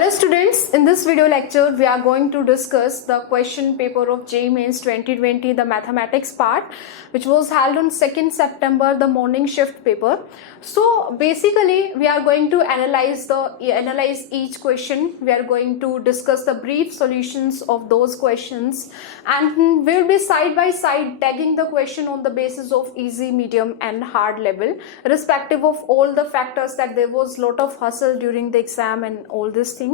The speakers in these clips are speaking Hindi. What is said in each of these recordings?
Hello students, in this video lecture we are going to discuss the question paper of JEE Mains 2020, the mathematics part, which was held on 2nd September, the morning shift paper. So basically we are going to analyze each question. We are going to discuss the brief solutions of those questions, and we will be side by side tagging the question on the basis of easy, medium and hard level, irrespective of all the factors that there was lot of hustle during the exam and all these things.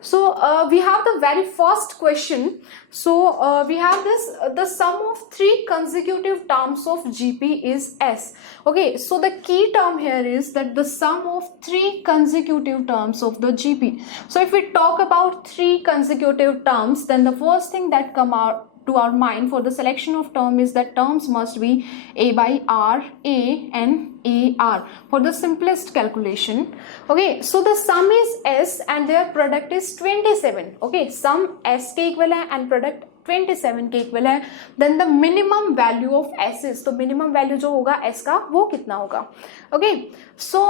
So we have the very first question. So we have this, the sum of 3 consecutive terms of GP is S. Okay, so the key term here is that the sum of 3 consecutive terms of the GP. So if we talk about 3 consecutive terms, then the first thing that come out to our mind for the selection of term is that terms must be A by R, A and AR for the simplest calculation. Okay, so the sum is S and their product is 27. Okay, sum S के equal है and product 27 के इक्वल है. Then the minimum value of S is, तो मिनिमम वैल्यू जो होगा एस का वो कितना होगा. Okay, so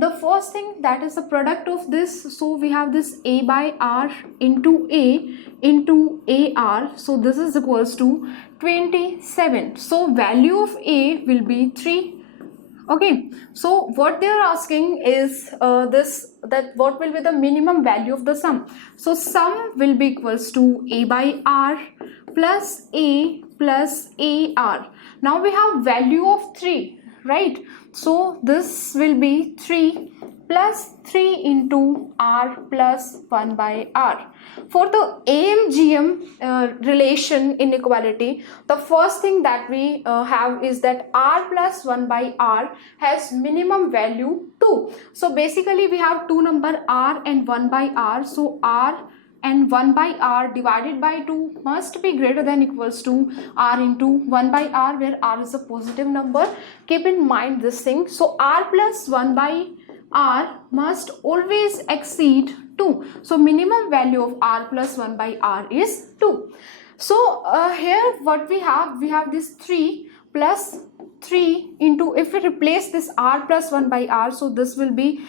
the first thing that is the product of this. So we have this A by R into A R. So this is equals to 27. So value of A will be 3. Okay, so what they are asking is that what will be the minimum value of the sum. So sum will be equals to A by R plus A plus AR. Now we have value of 3, right? So this will be 3 plus 3 into R plus 1 by R. For the AMGM relation inequality, the first thing that we have is that R plus 1 by R has minimum value 2. So basically we have two number R and 1 by R. So R and 1 by R divided by 2 must be greater than equals to R into 1 by R, where R is a positive number. Keep in mind this thing. So R plus 1 by R must always exceed 2. So minimum value of R plus 1 by R is 2. So here what we have this 3 plus 3 into, if we replace this R plus 1 by R, so this will be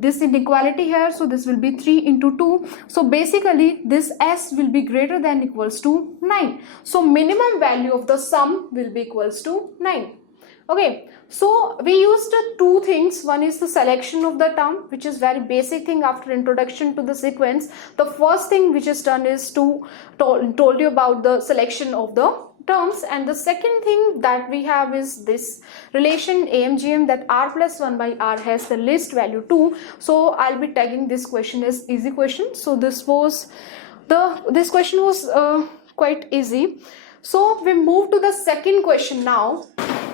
this inequality here, so this will be 3 into 2. So basically this S will be greater than equals to 9. So minimum value of the sum will be equals to 9. Okay, so we used two things. One is the selection of the term, which is very basic thing after introduction to the sequence. The first thing which is done is to told you about the selection of the terms, and the second thing that we have is this relation AMGM, that R plus 1 by R has the least value 2. So I'll be tagging this question as easy question. So this question was quite easy. So we move to the second question now.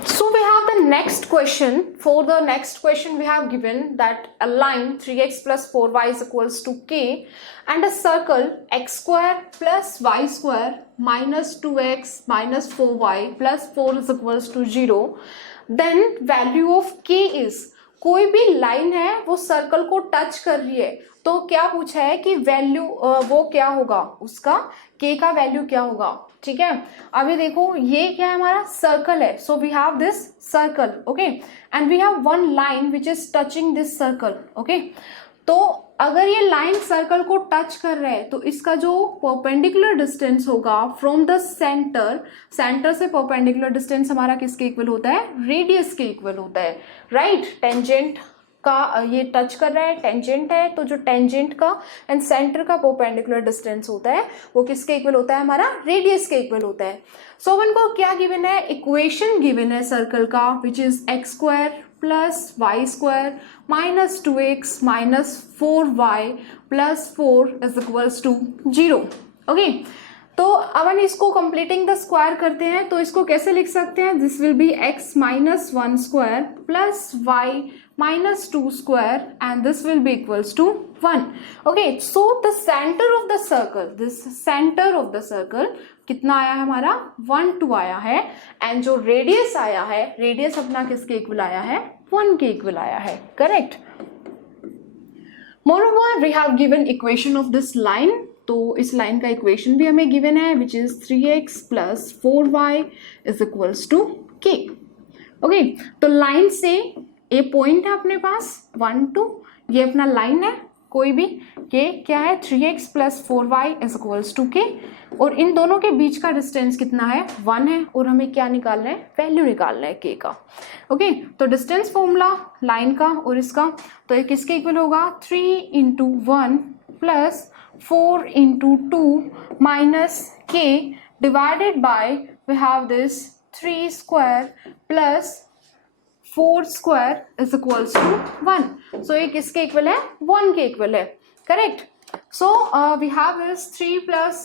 So we have the next question. For the next question we have given that a line 3x plus 4y is equals to k and a circle x square plus y square minus 2x minus 4y plus 4 is equals to 0. Then value of k is, कोई भी लाइन है वो सर्कल को टच कर रही है, तो क्या पूछा है कि वैल्यू वो क्या होगा, उसका k का वैल्यू क्या होगा. ठीक है, अभी देखो ये क्या है, हमारा सर्कल है. So we have this circle. Okay, and we have one line which is touching this circle. Okay, तो अगर ये लाइन सर्कल को टच कर रहा है तो इसका जो परपेंडिकुलर डिस्टेंस होगा फ्रॉम द सेंटर से परपेंडिकुलर डिस्टेंस हमारा किसके इक्वल होता है, रेडियस के इक्वल होता है. राइट, टेंजेंट का ये टच कर रहा है, टेंजेंट है, तो जो टेंजेंट का एंड सेंटर का परपेंडिकुलर डिस्टेंस होता है वो किसके इक्वल होता है, हमारा रेडियस के इक्वल होता है. सो अपन को क्या गिवन है, इक्वेशन गिवन है सर्कल का, which is x square plus y square minus 2x minus 4y plus 4 is equals to 0. Okay, तो अपन इसको कंप्लीटिंग द स्क्वायर करते हैं, तो इसको कैसे लिख सकते हैं, this will B x minus 1 square plus y minus 2 square and this will be equals to 1. Okay, so the center of the circle, this center of the circle कितना आया है हमारा, 1 2 आया है, एंड जो रेडियस आया है, रेडियस अपना किसके इक्वल आया है, 1 के इक्वल आया है. Correct. Moreover, we have given equation of this line. तो इस लाइन का इक्वेशन भी हमें गिवन है, which is 3x plus 4y is equals to k. Okay, तो लाइन से ए पॉइंट है अपने पास 1 2, ये अपना लाइन है, कोई भी k क्या है 3x plus 4y is equals to k, और इन दोनों के बीच का डिस्टेंस कितना है 1 है, और हमें क्या निकालना है वैल्यू निकालना है k का। ओके तो डिस्टेंस फॉर्मूला लाइन का और इसका, तो ये किसके इक्वल होगा 3 into 1 plus 4 into 2 minus k divided by we have this 3 square plus 4 square is equals to 1. So ये किसके इक्वल है 1 के इक्वल है, correct. So we have this 3 plus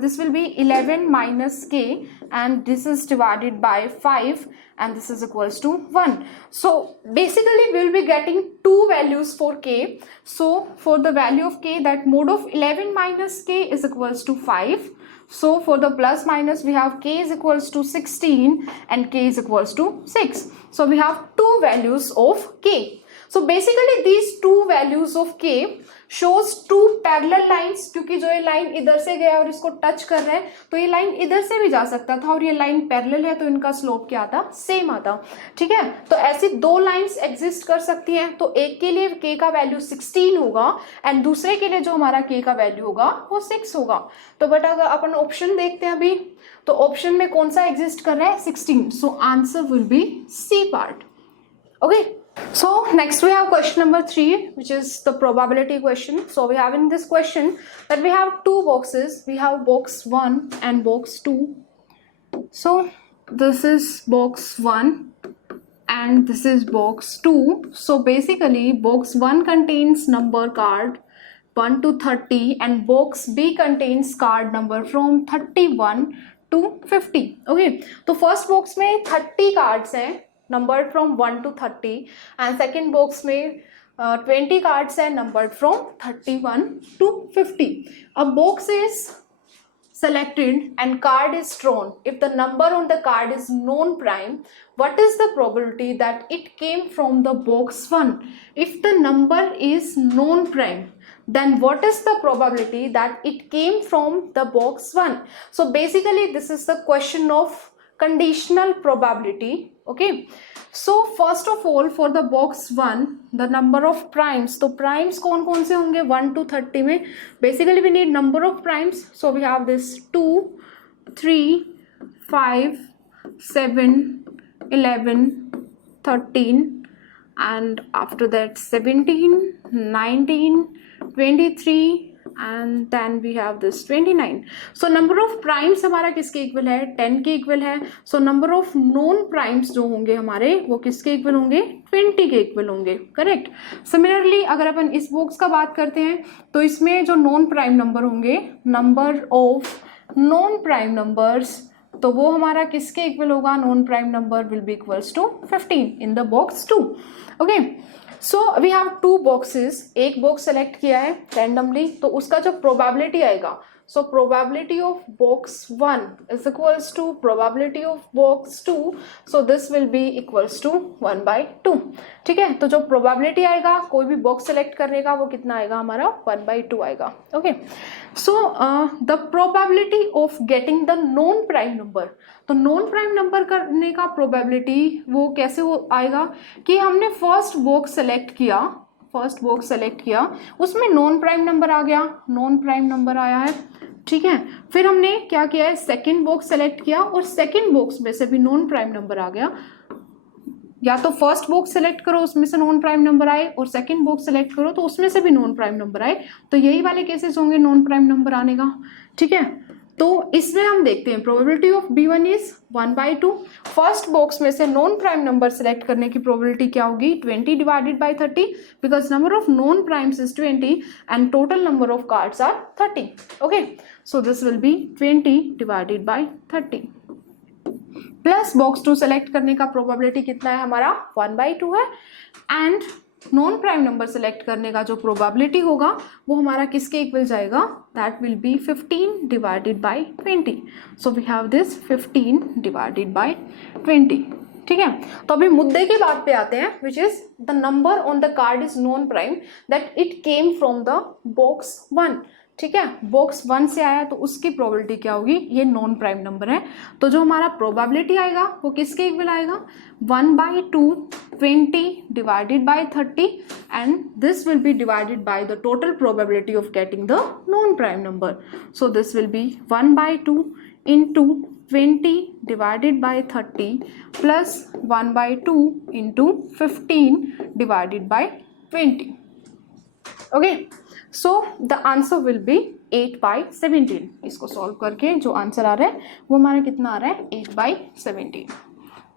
this will be 11 minus k and this is divided by 5 and this is equals to 1. So basically we will be getting two values for k. So for the value of k, that mode of 11 minus k is equals to 5. So for the plus minus we have k is equals to 16 and k is equals to 6. So we have two values of k. So basically these two values of k shows two parallel lines, क्योंकि जो ये लाइन इधर से गया और इसको टच कर रहा है तो ये लाइन इधर से भी जा सकता था, और ये लाइन पैरेलल है तो इनका स्लोप क्या आता सेम आता, ठीक है। तो ऐसी दो लाइंस एग्जिस्ट कर सकती हैं, तो एक के लिए k का वैल्यू 16 होगा एंड दूसरे के लिए जो हमारा k का वैल्यू होगा वो 6 होगा। तो बट अगर अपन ऑप्शन देखते हैं अभी, तो ऑप्शन में कौन सा एग्जिस्ट कर रहा है 16, so answer will be C part. Okay, so next we have question number 3, which is the probability question. So we have in this question that we have two boxes, we have box 1 and box 2. So this is box 1 and this is box 2. So basically box 1 contains number card 1 to 30 and box B contains card number from 31 to 50. Okay, तो first box में 30 cards हैं numbered from 1 to 30 and second box में 20 cards are numbered from 31 to 50. A box is selected and card is drawn. If the number on the card is known prime, what is the probability that it came from the box 1? If the number is known prime, then what is the probability that it came from the box 1? So basically this is the question of conditional probability. Okay, so first of all for the box 1 the number of primes, तो primes कौन कौन से होंगे 1 to 30 में, basically we need number of primes. So we have this 2 3 5 7 11 13 and after that 17 19 23 and then we have this 29. So number of primes हमारा किसके इक्वल है 10 के इक्वल है. So number of known primes जो होंगे हमारे वो किसके इक्वल होंगे 20 के इक्वल होंगे, करेक्ट. सिमिलरली अगर अपन इस बॉक्स का बात करते हैं तो इसमें जो नॉन प्राइम नंबर होंगे, number of non prime numbers, तो वो हमारा किसके इक्वल होगा, non prime number will be equals to 15 in the box 2. Okay, so we have two boxes. एक बॉक्स सेलेक्ट किया है रैंडमली, तो उसका जो प्रोबेबिलिटी आएगा, so probability of box 1 is equals to probability of box 2, so this will be equals to 1/2. ठीक है, तो जो प्रोबेबिलिटी आएगा कोई भी बॉक्स सेलेक्ट करने का वो कितना आएगा हमारा 1/2 आएगा. Okay, so the probability of getting the non prime number, तो नॉन प्राइम नंबर करने का प्रोबेबिलिटी वो कैसे वो आएगा कि हमने फर्स्ट बॉक्स सेलेक्ट किया, उसमें नॉन प्राइम नंबर आ गया, नॉन प्राइम नंबर आया है, ठीक है. फिर हमने क्या किया है, सेकंड बॉक्स सेलेक्ट किया और सेकंड बॉक्स में से भी नॉन प्राइम नंबर आ गया. या तो फर्स्ट बॉक्स सेलेक्ट करो उसमें से नॉन प्राइम नंबर आए और सेकंड बॉक्स सेलेक्ट करो तो उसमें से भी नॉन प्राइम नंबर आए, तो यही वाले केसेस होंगे नॉन प्राइम नंबर आने का. ठीक है, तो इसमें हम देखते हैं probability of B1 is 1/2. First box में से नॉन प्राइम नंबर सेलेक्ट करने की प्रोबेबिलिटी क्या होगी 20 divided by 30, because number of non primes is 20 and total number of cards are 30. Okay, so this will be 20 divided by 30 plus box 2 select करने का प्रोबेबिलिटी कितना है हमारा 1/2 है, and non prime number select करने का जो प्रोबेबिलिटी होगा वो हमारा किसके इक्वल जाएगा, that will be 15 divided by 20. So we have this 15 divided by 20. ठीक है, तो अभी मुद्दे की बात पे आते हैं, which is the number on the card is non prime that it came from the box 1. ठीक है, बॉक्स 1 से आया तो उसकी प्रोबेबिलिटी क्या होगी, ये नॉन प्राइम नंबर है, तो जो हमारा प्रोबेबिलिटी आएगा वो किसके इक्वल आएगा, 1/2 20 divided by 30 and this will B divided by the total probability of getting the non prime number. So this will B 1/2 into 20 divided by 30 plus 1/2 into 15 divided by 20. Okay, so the answer will be 8/17. इसको सॉल्व करके जो आंसर आ रहा है वो हमारा कितना आ रहा है, 8/17.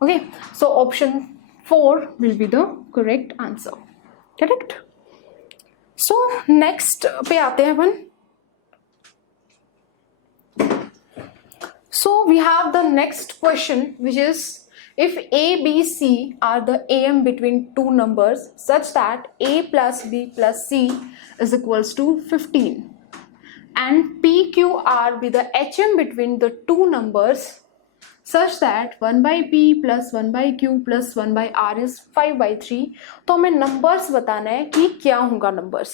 Okay, so option 4 will be the correct answer. Correct? So next पे आते हैं अपन. So we have the next question, which is if A, B, C are the AM between two numbers such that A plus B plus C is equals to 15 and P, Q, R be the HM between the two numbers such that 1/P plus 1/Q plus 1/R is 5/3. तो हमें नंबर्स बताना है कि क्या होगा नंबर्स.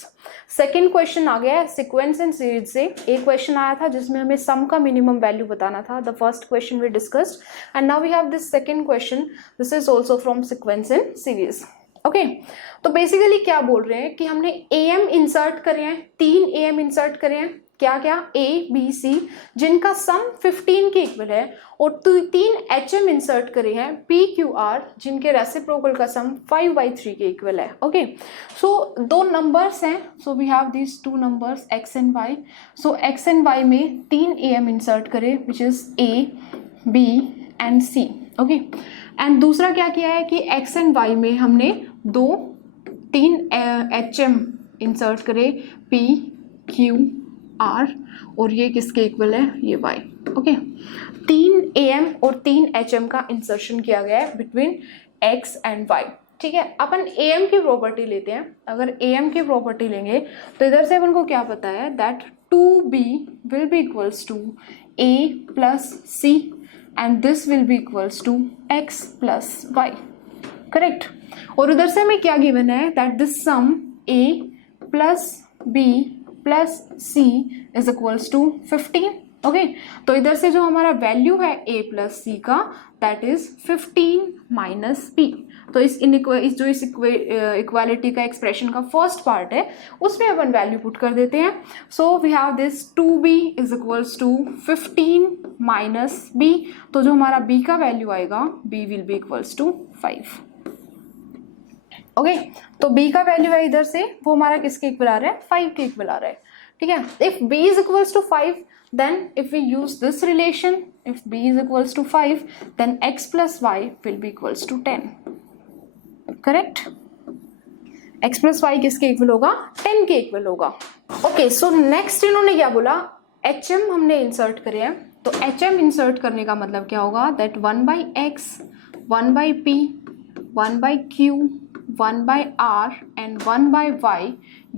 सेकेंड क्वेश्चन आ गया है सिक्वेंस एंड सीरीज से. एक क्वेश्चन आया था जिसमें हमें सम का मिनिमम वैल्यू बताना था. The first question we discussed and now we have this second question. This is also from sequence and series. Okay, तो बेसिकली क्या बोल रहे हैं कि हमने AM इंसर्ट करे हैं, 3 AM इंसर्ट करे हैं. क्या क्या, A, B, C जिनका सम 15 के इक्वल है और 3 HM इंसर्ट करे हैं P, Q, R जिनके रेसिप्रोकल का सम 5/3 के इक्वल है. ओके, सो दो नंबर्स हैं. So we have these two numbers X and Y. So X and Y में 3 AM इंसर्ट करें which is A, B and C. Okay, एंड दूसरा क्या किया है कि X एंड Y में हमने 3 HM इंसर्ट करे P, Q, R और ये किसके इक्वल है, ये Y. ओके, 3 AM और 3 HM का इंसर्शन किया गया है बिटवीन X एंड Y. ठीक है, अपन AM की प्रॉपर्टी लेते हैं. अगर AM की प्रॉपर्टी लेंगे तो इधर से अपन को क्या पता है that 2B will be equals to A plus C and this will be equals to X plus Y. Correct. और उधर से हमें क्या गिवन है that this sum A plus B plus C is equals to 15. Okay, तो इधर से जो हमारा वैल्यू है A प्लस C का दैट इज 15 माइनस P. तो इस इक्वालिटी का एक्सप्रेशन का फर्स्ट पार्ट है उसमें अपन वैल्यू पुट कर देते हैं. So we have this 2B is equals to 15 minus B. तो जो हमारा B का वैल्यू आएगा B will be equals to 5. Okay, तो B का वैल्यू है इधर से वो हमारा किसके इक्वल आ रहा है, 5 के इक्वल आ रहा है. ठीक है, if B is equals to 5 then if we use this relation, if B is equals to 5 then X plus Y will be equals to 10. Correct? X plus Y किसके इक्वल होगा, 10 के इक्वल होगा. ओके, सो नेक्स्ट इन्होंने क्या बोला, HM हमने इंसर्ट करे हैं. तो HM इंसर्ट करने का मतलब क्या होगा that 1/X 1/P 1/Q 1/R and 1/Y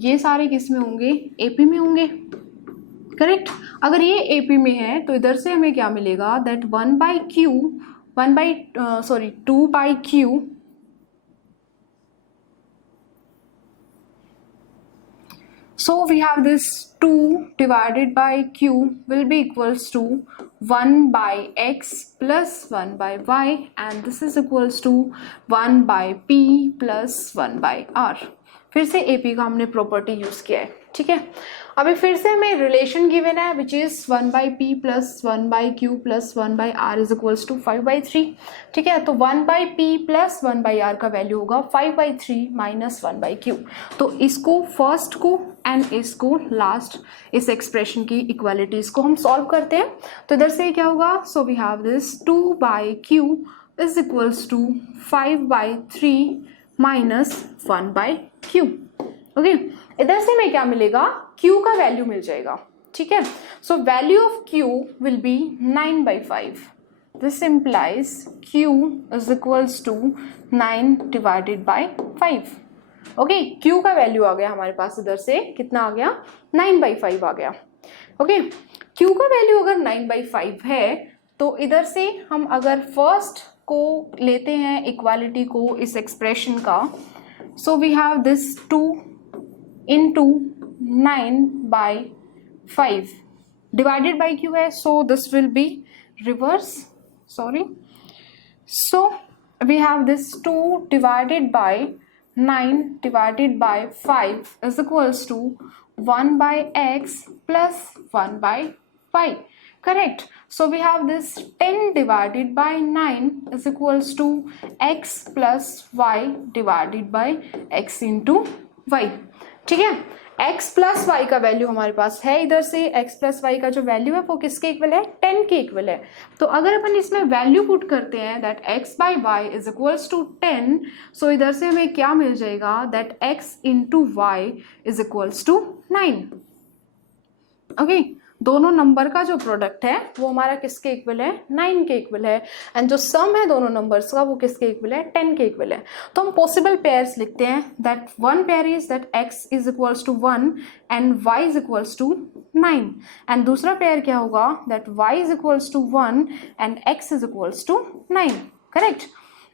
ये सारे किस में होंगे, AP में होंगे. करेक्ट. अगर ये AP में है तो इधर से हमें क्या मिलेगा that 2/Q so we have this 2 divided by Q will be equals to 1/X plus 1/Y and this is equals to 1/P plus 1/R. फिर से AP का हमने प्रॉपर्टी यूज किया है. ठीक है, अभी फिर से हमें रिलेशन गिवन है which is 1/P plus 1/Q plus 1/R is equals to 5/3. ठीक है, तो 1/P प्लस 1/R का वैल्यू होगा 5/3 माइनस 1/Q. तो इसको फर्स्ट को एंड इसको लास्ट इस एक्सप्रेशन की इक्वालिटीज को हम सॉल्व करते हैं. तो इधर से क्या होगा, so we have this 2/Q is equals to 5/3 minus 1/Q. Okay, इधर से हमें क्या मिलेगा, Q का वैल्यू मिल जाएगा. ठीक है, so value of Q will be 9/5. This implies Q is equals to 9 divided by 5. Okay, Q का वैल्यू आ गया हमारे पास, इधर से कितना आ गया, 9/5 आ गया. ओके, Q का वैल्यू अगर 9/5 है तो इधर से हम अगर फर्स्ट को लेते हैं इक्वालिटी को इस एक्सप्रेशन का, so we have this 2 into 9/5 5 divided by q है, so this will be reverse, sorry. So we have this 2 divided by 9 divided by 5 is equals to 1 by x plus 1 by y, correct. So we have this 10 divided by 9 is equals to x plus y divided by x into y, ठीक है. x प्लस वाई का वैल्यू हमारे पास है इधर से, x प्लस वाई का जो वैल्यू है वो किसके इक्वल है, 10 के इक्वल है. तो अगर अपन इसमें वैल्यू पुट करते हैं that x by y is equals to 10, so इधर से हमें क्या मिल जाएगा that x into y is equals to 9. Okay, दोनों नंबर का जो प्रोडक्ट है वो हमारा किसके इक्वल है, 9 के इक्वल है. एंड जो सम है दोनों नंबर्स का वो किसके इक्वल है, 10 के इक्वल है. तो हम पॉसिबल पेयर्स लिखते हैं that one pair is that x is equals to 1 and y is equals to 9, and दूसरा पेयर क्या होगा that y is equals to 1 and x is equals to 9, correct.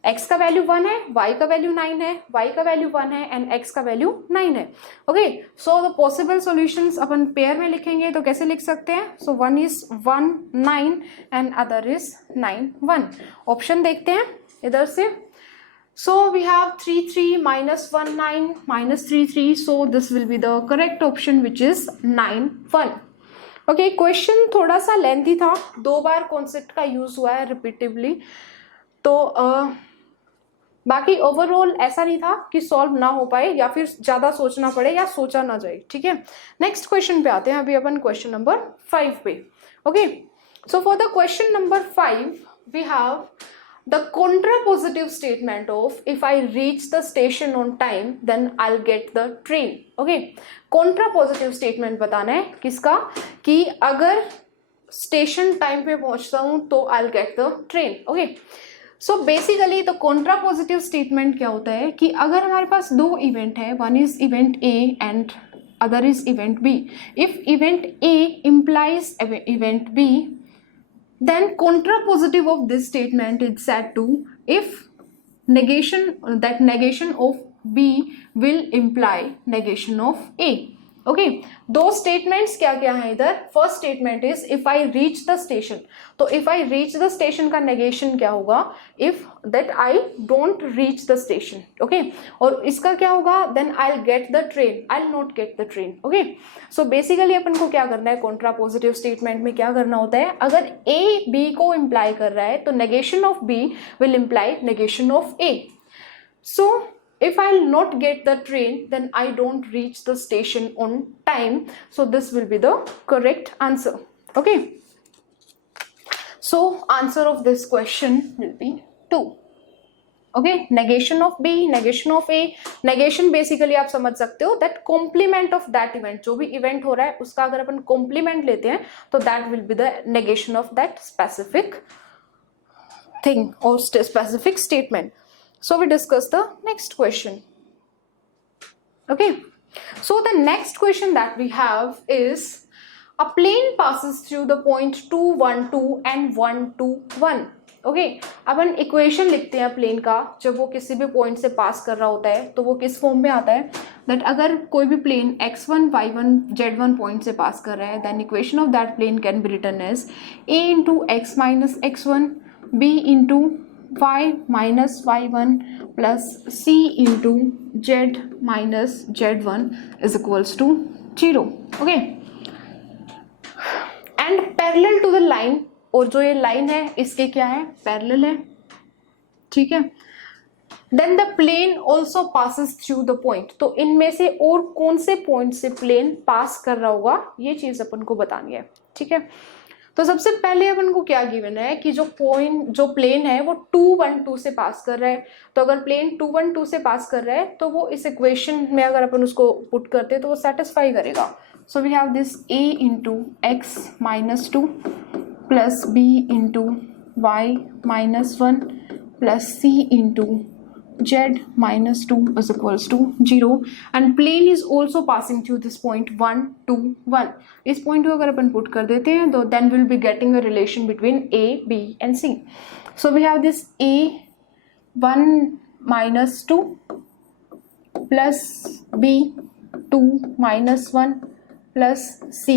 x का वैल्यू 1 है, y का वैल्यू 9 है, y का वैल्यू 1 है एंड x का वैल्यू 9 है. Okay, so the possible solutions अपन पेयर में लिखेंगे तो कैसे लिख सकते हैं. So one is 1 9 and other is 9 1. Option देखते हैं इधर से. So we have 3 3 minus 1 9 minus 3 3, so this will be the correct option which is 9 1. Okay, question थोड़ा सा लेंथी था, 2 बार कॉन्सेप्ट का यूज हुआ है रिपीटिवली, तो बाकी ओवरऑल ऐसा नहीं था कि सॉल्व ना हो पाए या फिर ज्यादा सोचना पड़े या सोचा ना जाए, ठीक है. नेक्स्ट क्वेश्चन पे आते हैं अभी अपन क्वेश्चन नंबर 5 पे. Okay, so for the question number 5 we have the contrapositive statement of if I reach the station on time then I'll get the train. Okay, contrapositive statement बताना है किसका, कि अगर स्टेशन टाइम पे पहुंचता हूं तो I'll get the train. Okay, so basically तो कॉन्ट्रापोजिटिव स्टेटमेंट क्या होता है कि अगर हमारे पास 2 इवेंट है, one is event A and other is event B. If event A implies event B, then contrapositive of this statement is said to if negation of B will imply negation of A. Okay, 2 statements क्या क्या है इधर. First statement is if I reach the station, तो if I reach the station का नेगेशन क्या होगा, if that I don't reach the station. Okay, और इसका क्या होगा, then I will get the train, I will not get the train. Okay, so basically अपन को क्या करना है, कॉन्ट्रापोजिटिव स्टेटमेंट में क्या करना होता है, अगर ए बी को इम्प्लाई कर रहा है तो negation of B will imply negation of A. So if I'll not get the train then I don't reach the station on time, so this will be the correct answer. Okay, so answer of this question will be 2. Okay, negation of B, negation of A. negation basically आप समझ सकते हो that complement of that event, जो भी event हो रहा है उसका अगर अपन complement लेते हैं तो that will be the negation of that specific thing or specific statement. So we discuss the next question. Okay, so the next question that we have is a plane passes through the point 2 1 2 and 1 2 1. Okay, upon equation लिखते हैं प्लेन का जब वो किसी भी पॉइंट से पास कर रहा होता है, तो वो किस फॉर्म में आता है दैट अगर कोई भी plane x1 y1 z1 point से पास कर रहा है then equation of that plane can be written as a into x minus x1 b into y minus y1 plus c into z minus z1 is equals to 0. Okay, and parallel to the line, और जो ये लाइन है इसके क्या है, पैरेलल है, ठीक है. Then the plane also passes through the point, तो इनमें से और कौन से पॉइंट से प्लेन पास कर रहा होगा ये चीज अपन को बतानी है, ठीक है. तो सबसे पहले अपन को क्या गिवन है कि जो प्लेन है वो 2 1 2 से पास कर रहा है. तो अगर प्लेन 2 1 2 से पास कर रहा है तो वो इस इक्वेशन में अगर अपन उसको पुट करते हैं तो वो सेटिस्फाई करेगा. So we have this a into x minus 2 plus b into y minus 1 plus c into z minus 2 is equals to 0, and plane is also passing through this point 1 2 1. इस पॉइंट को अगर अपन पुट कर देते हैं तो then we'll be getting a relation between a b and c. So we have this a 1 minus 2 plus b 2 minus 1 plus c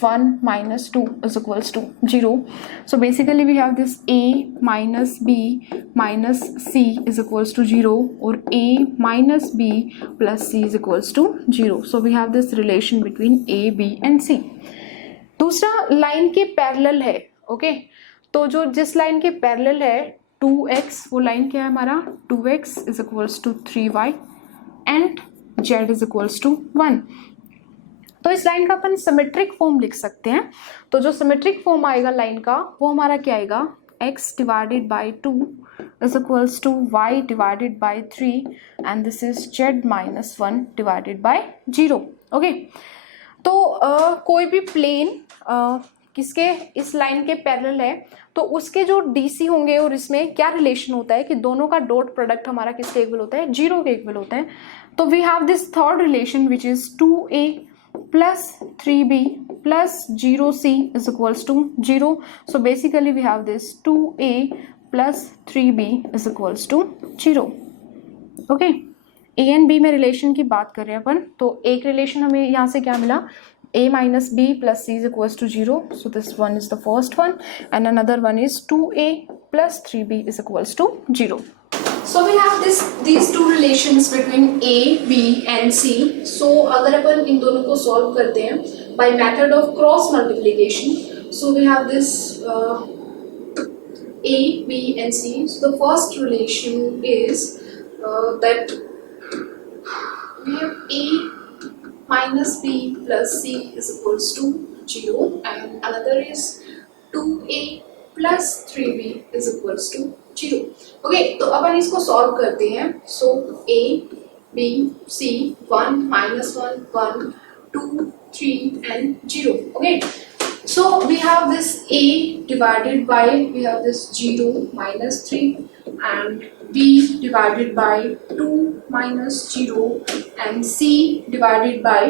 1 minus 2 is equals to 0. So basically we have this a minus b minus c is equals to 0 or a minus b plus c is equals to 0. So we have this relation between a, b and c. दूसरा लाइन के पैरेलल है, ओके तो जो जिस लाइन के पैरेलल है 2x, वो लाइन क्या है हमारा 2x is equals to 3y and z is equals to 1. तो इस लाइन का अपन सिमेट्रिक फॉर्म लिख सकते हैं. तो जो सिमेट्रिक फॉर्म आएगा लाइन का वो हमारा क्या आएगा x divided by 2 is equals to y divided by 3 and this is z minus 1 divided by 0. Okay तो कोई भी प्लेन किसके इस लाइन के पैरेलल है तो उसके जो DC होंगे और इसमें क्या रिलेशन होता है कि दोनों का डॉट प्रोडक्ट हमारा किसके इक्वल होता है 0 के इक्वल होता है. तो we have this third relation which is 2a plus 3b plus 0c is equals to 0. So basically we have this 2a plus 3b is equals to 0. Okay, a and b में रिलेशन की बात कर रहे हैं अपन. तो एक रिलेशन हमें यहाँ से क्या मिला a minus b plus c is equals to 0. So this one is the first one and another one is 2a plus 3b is equals to 0. So we have these two relations between a, b and c. So अगर अपन इन दोनों को solve करते हैं by method of cross multiplication. So we have this a, b and c. So the first relation is that we have a minus b plus c is equals to 0 and another is 2a plus 3b is equals to 0. Okay तो अपन इसको सॉल्व करते हैं. सो a b c 1 minus 1 1 2 3 and 0. Okay so we have this a divided by we have this 0 minus 3 and b divided by 2 minus 0 and c divided by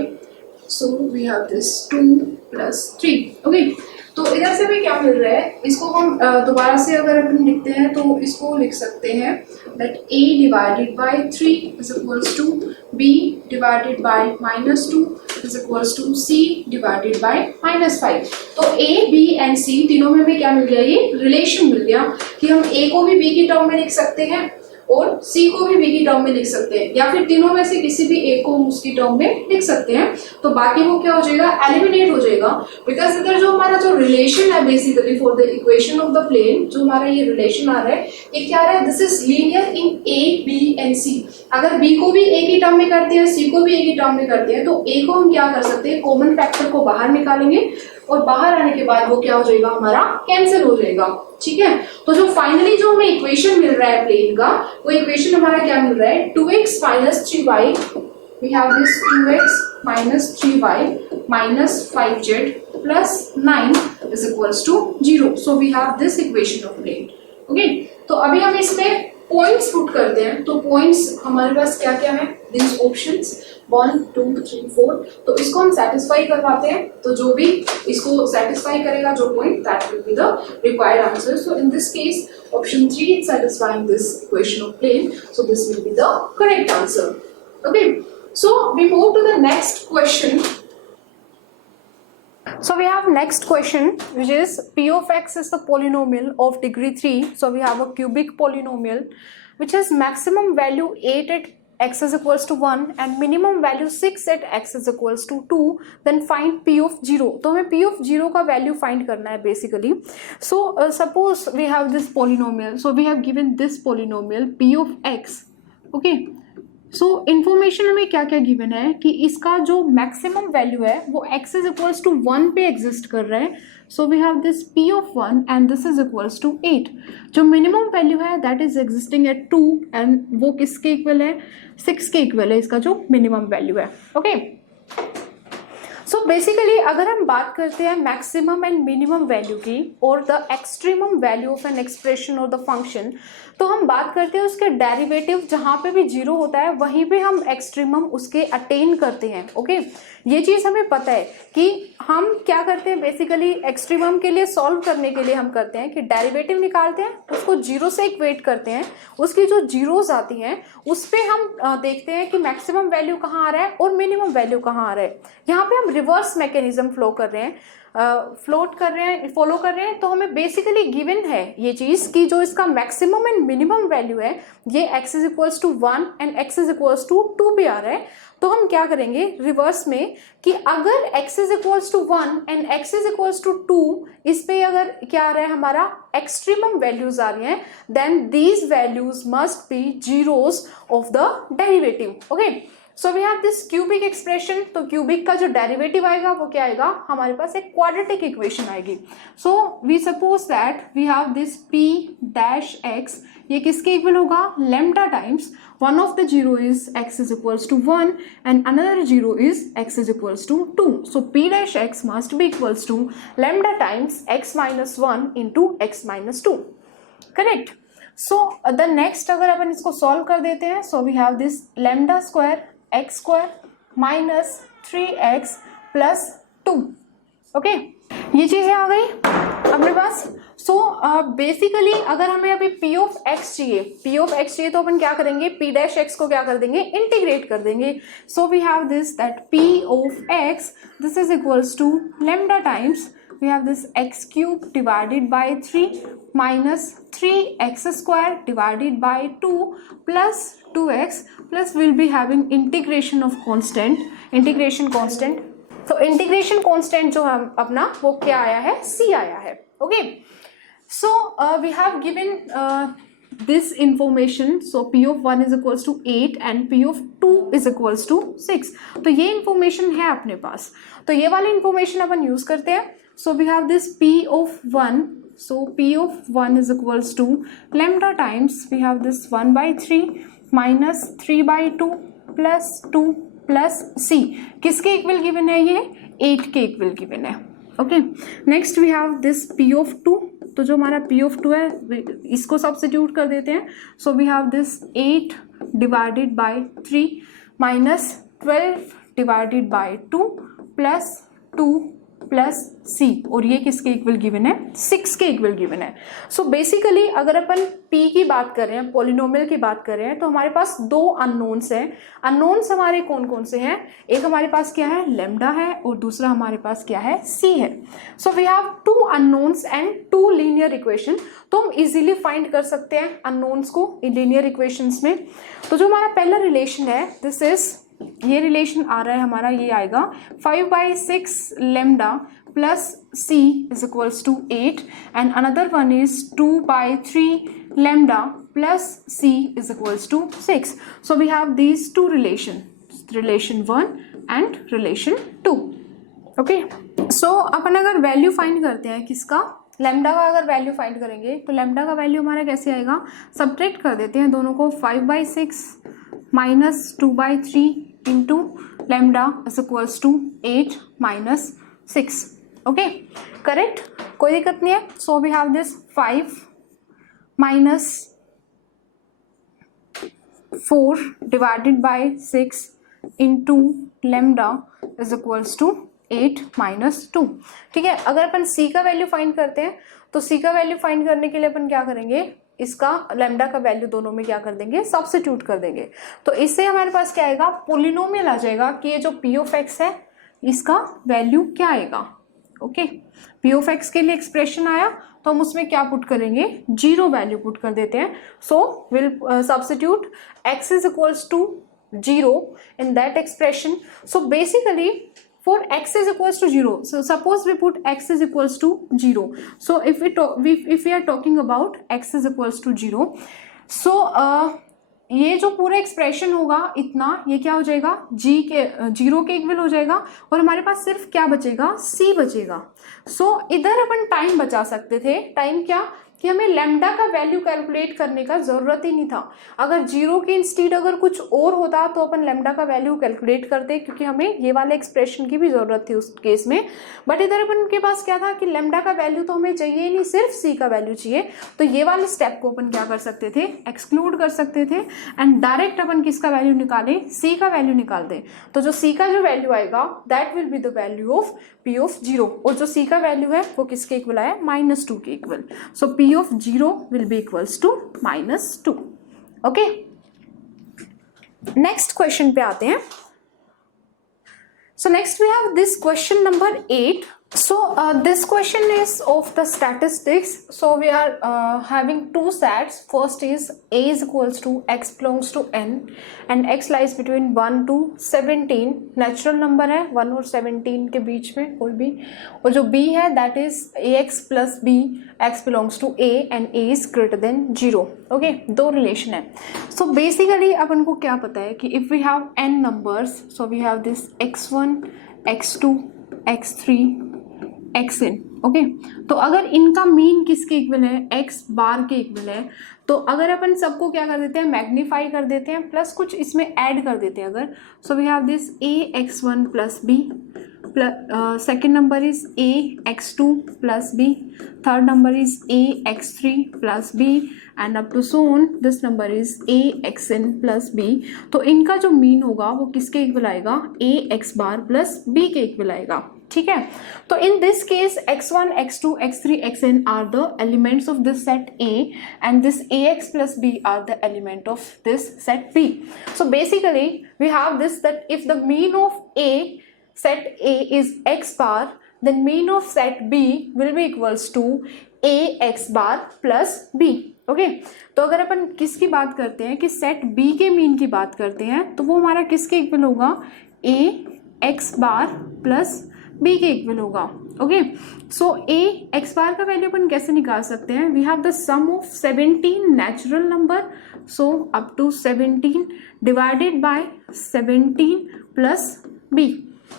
so we have this 2 plus 3. Okay तो इधर से भी क्या मिल रहा है इसको हम दोबारा से अगर अपन लिखते हैं तो इसको लिख सकते हैं that a divided by 3 is equals to b divided by minus 2 is equals to c divided by minus 5. तो a, b and c तीनों में हमें क्या मिल गया ये रिलेशन मिल गया कि हम a को भी b की टर्म में लिख सकते हैं और c को भी b की टर्म में लिख सकते हैं या फिर तीनों में से किसी भी एक को हम उसकी टर्म में लिख सकते हैं. तो बाकी वो क्या हो जाएगा एलिमिनेट हो जाएगा बिकॉज इधर जो हमारा जो रिलेशन है basically for the equation of the plane जो हमारा ये रिलेशन आ रहा है ये क्या रहा है this is linear in a b and c. अगर b को भी a की टर्म में करते हैं c को भी a की टर्म में करते हैं तो a को हम क्या कर सकते हैं कॉमन फैक्टर को बाहर निकालेंगे और बाहर आने के बाद वो क्या हो जाएगा हमारा कैंसिल हो जाएगा. ठीक है तो जो फाइनली जो हमें इक्वेशन मिल रहा है प्लेन का वो इक्वेशन हमारा क्या मिल रहा है 2x minus 3y we have this 2x minus 3y minus 5z plus 9 is equals to 0. So we have this equation of plane. Okay तो अभी हम इसमें पॉइंट्स पुट करते हैं. तो पॉइंट्स हमारे पास क्या क्या है दिस ऑप्शंस 1 2 3 4. तो इसको हम सेटिस्फाई करवाते हैं तो जो भी इसको सेटिस्फाई करेगा जो point that will be the required answer. So in this case option 3 is satisfying this equation of plane. So this will be the correct answer. Okay so we move to the next question. So we have next question which is p of x is the polynomial of degree 3. So we have a cubic polynomial which has maximum value 8 at x is equals to 1 and minimum value 6 at x is equals to 2. Then find p of 0. तो हमें p of 0 का value find करना है basically. So suppose we have this polynomial. So we have given this polynomial p of x. Okay. So information हमें क्या क्या गिवन है कि इसका जो मैक्सिमम वैल्यू है वो x इज इक्वल्स टू 1 पे एग्जिस्ट कर रहा है. So we have this p of 1 and this is equals to 8. जो मिनिमम वैल्यू है that is existing at 2 and वो किसके इक्वल है 6 के इक्वल है इसका जो मिनिमम वैल्यू है. ओके सो बेसिकली अगर हम बात करते हैं मैक्सिमम एंड मिनिमम वैल्यू की और the extremum value of an expression और द फंक्शन तो हम बात करते हैं उसके डेरिवेटिव जहाँ पे भी जीरो होता है वहीं पे हम एक्सट्रीमम उसके अटेन करते हैं. ओके ये चीज़ हमें पता है कि हम क्या करते हैं बेसिकली एक्सट्रीमम के लिए सॉल्व करने के लिए हम करते हैं कि डेरिवेटिव निकालते हैं उसको जीरो से इक्वेट करते हैं उसकी जो जीरोज आती हैं उस पर हम देखते हैं कि मैक्सिमम वैल्यू कहाँ आ रहा है और मिनिमम वैल्यू कहाँ आ रहा है. यहाँ पे हम रिवर्स मैकेनिज्म फॉलो कर रहे हैं, तो हमें बेसिकली गिवन है ये चीज कि जो इसका मैक्सिमम एंड मिनिमम वैल्यू है ये x is equals to 1 and x is equals to 2 भी आ रहा है। तो हम क्या करेंगे रिवर्स में कि अगर x is equals to 1 and x is equals to 2, इस पे अगर क्या आ रहा है हमारा एक्सट्रीमम वैल्यूज आ रही हैं, then these values must be zeros of the derivative. Okay, so we have this cubic expression. तो क्यूबिक का जो डेरिवेटिव आएगा वो क्या आएगा, हमारे पास एक क्वाड्रेटिक इक्वेशन आएगी। So we suppose that we have this p dash x, ये किसके इक्वल होगा, lambda times one of the zero is x is equals to 1 and another zero is x is equals to 2. So p dash x must be equals to lambda times x minus 1 into x minus 2. Correct? So the next अगर अपन इसको solve कर देते हैं, so we have this lambda square x square minus 3x plus 2. Okay? ये चीजें आ गई अपने पास। सो बेसिकली अगर हमें अभी p ऑफ x चाहिए तो अपन क्या करेंगे, p डैश x को क्या कर देंगे, इंटीग्रेट कर देंगे। So we have this that p of x this is equals to lambda times we have this x cube divided by 3 minus 3x square divided by 2 plus 2x plus will be having integration of integration constant. तो इंटीग्रेशन कांस्टेंट जो हम अपना वो क्या आया है, c आया है। Okay, so we have given this information, so p of 1 is equals to 8 and p of 2 is equals to 6। तो ये information है अपने पास, तो ये वाली information अपन use करते हैं। so we have this p of 1, so p of 1 is equals to lambda times we have this 1 by 3 minus 3 by 2 plus 2 plus c, किसके इक्वल गिवन है, ये 8 के इक्वल गिवन है। Okay, next we have this p of 2, तो जो हमारा p of 2 है इसको सब्स्टिट्यूट कर देते हैं। So we have this 8 divided by 3 minus 12 divided by 2 plus 2 plus c, और ये किसके इक्वल गिवन है, 6 के इक्वल गिवन है। सो बेसिकली अगर अपन p की बात कर रहे हैं, पॉलिनोमियल की बात कर रहे हैं, तो हमारे पास दो अननोन्स हैं। अननोन्स हमारे कौन कौन से हैं, एक हमारे पास क्या है, लैम्डा है, और दूसरा हमारे पास क्या है, c है। So we have 2 unknowns and 2 linear equation. तो हम इजीली फाइंड कर सकते हैं अननोन्स को इन लीनियर इक्वेशंस में। तो जो हमारा पहला रिलेशन है दिस इज, ये रिलेशन आ रहा है हमारा, ये आएगा 5/6 lambda plus c is equals to 8 and another one is 2/3 lambda plus c is equals to 6। So we have these two relation 1 and relation 2। Okay, so अपन अगर वैल्यू फाइंड करते हैं किसका, लैम्डा का अगर वैल्यू फाइंड करेंगे तो लैम्डा का वैल्यू हमारा कैसे आएगा, सब्ट्रैक्ट कर देते हैं दोनों को, 5/6 minus 2/3 into lambda is equals to 8 minus 6। Okay, correct, कोई दिक्कत नहीं है। So we have this 5 minus 4 divided by 6 into lambda is equals to 8 minus 2। ठीक है, अगर अपन c का वैल्यू फाइंड करते हैं तो c का वैल्यू फाइंड करने के लिए अपन क्या करेंगे, इसका लैम्डा का वैल्यू दोनों में क्या कर देंगे, सब्स्टिट्यूट कर देंगे। तो इससे हमारे पास क्या आएगा, पॉलिनोमियल आ जाएगा कि ये जो p ऑफ x है इसका वैल्यू क्या आएगा। ओके, p ऑफ x के लिए एक्सप्रेशन आया तो हम उसमें क्या पुट करेंगे, 0 वैल्यू पुट कर देते हैं। So will substitute x is equals to 0 in that expression. So basically for x is equals to 0, so suppose we put x is equals to 0. So if we are talking about x is equals to 0, so ये जो पूरा एक्सप्रेशन होगा इतना, ये क्या हो जाएगा, g के 0 के इक्वल हो जाएगा, और हमारे पास सिर्फ क्या बचेगा, c बचेगा। सो इधर अपन टाइम बचा सकते थे। टाइम क्या कि हमें लैम्डा का वैल्यू कैलकुलेट करने का जरूरत ही नहीं था। अगर 0 के इंस्टीड अगर कुछ और होता तो अपन लैम्डा का वैल्यू कैलकुलेट करते, क्योंकि हमें ये वाले एक्सप्रेशन की भी जरूरत थी उस केस में। बट इधर अपन के पास क्या था कि लैम्डा का वैल्यू तो हमें चाहिए ही नहीं, सिर्फ c का वैल्यू चाहिए। तो ये वाले स्टेप को अपन क्या कर सकते थे, एक्सक्लूड कर सकते थे एंड डायरेक्ट अपन किसका वैल्यू निकाले, c का वैल्यू निकाल दें। तो जो c का जो वैल्यू आएगा that will be the value of p of 0, और जो c का वैल्यू है वो किसके इक्वल आया, -2 के equal. So p of 0 will be equals to -2। Okay, next question पे आते हैं। So next we have this question number 8. So this question is of the statistics. So we are having two sets. First is a is equals to x belongs to n and x lies between 1 to 17. Natural number है 1 और 17 के बीच में कोई भी, और जो b है that is ax plus b, x belongs to a and a is greater than 0. Okay, दो रिलेशन है. सो बेसिकली अपन को क्या पता है कि if we have n numbers, so we have this x1 x2 x3 xn. Okay, तो अगर इनका मीन किसके इक्वल है, x बार के इक्वल है, तो अगर अपन सबको क्या कर देते हैं, मैग्नीफाई कर देते हैं, प्लस कुछ इसमें ऐड कर देते हैं अगर, so we have this a x1 plus b, second number is a x2 plus b, third number is a x3 plus b and up to so on this number is a xn plus b. तो इनका जो मीन होगा वो किसके इक्वल आएगा, a x bar plus b के इक्वल आएगा. ठीक है, तो in this case x1 x2 x3 xn are the elements of this set A and this ax plus b are the element of this set B. So basically we have this, that if the mean of A set A is x bar, then mean of set B will be equals to a x bar plus b. Okay, तो अगर अपन किसकी बात करते हैं कि सेट B के मीन की बात करते हैं, तो वो हमारा किसके इक्वल होगा, a x bar plus b के इक्वल होगा. Okay, so a x bar का वैल्यू अपन कैसे निकाल सकते हैं, we have the sum of 17 natural number, so up to 17 divided by 17 plus b.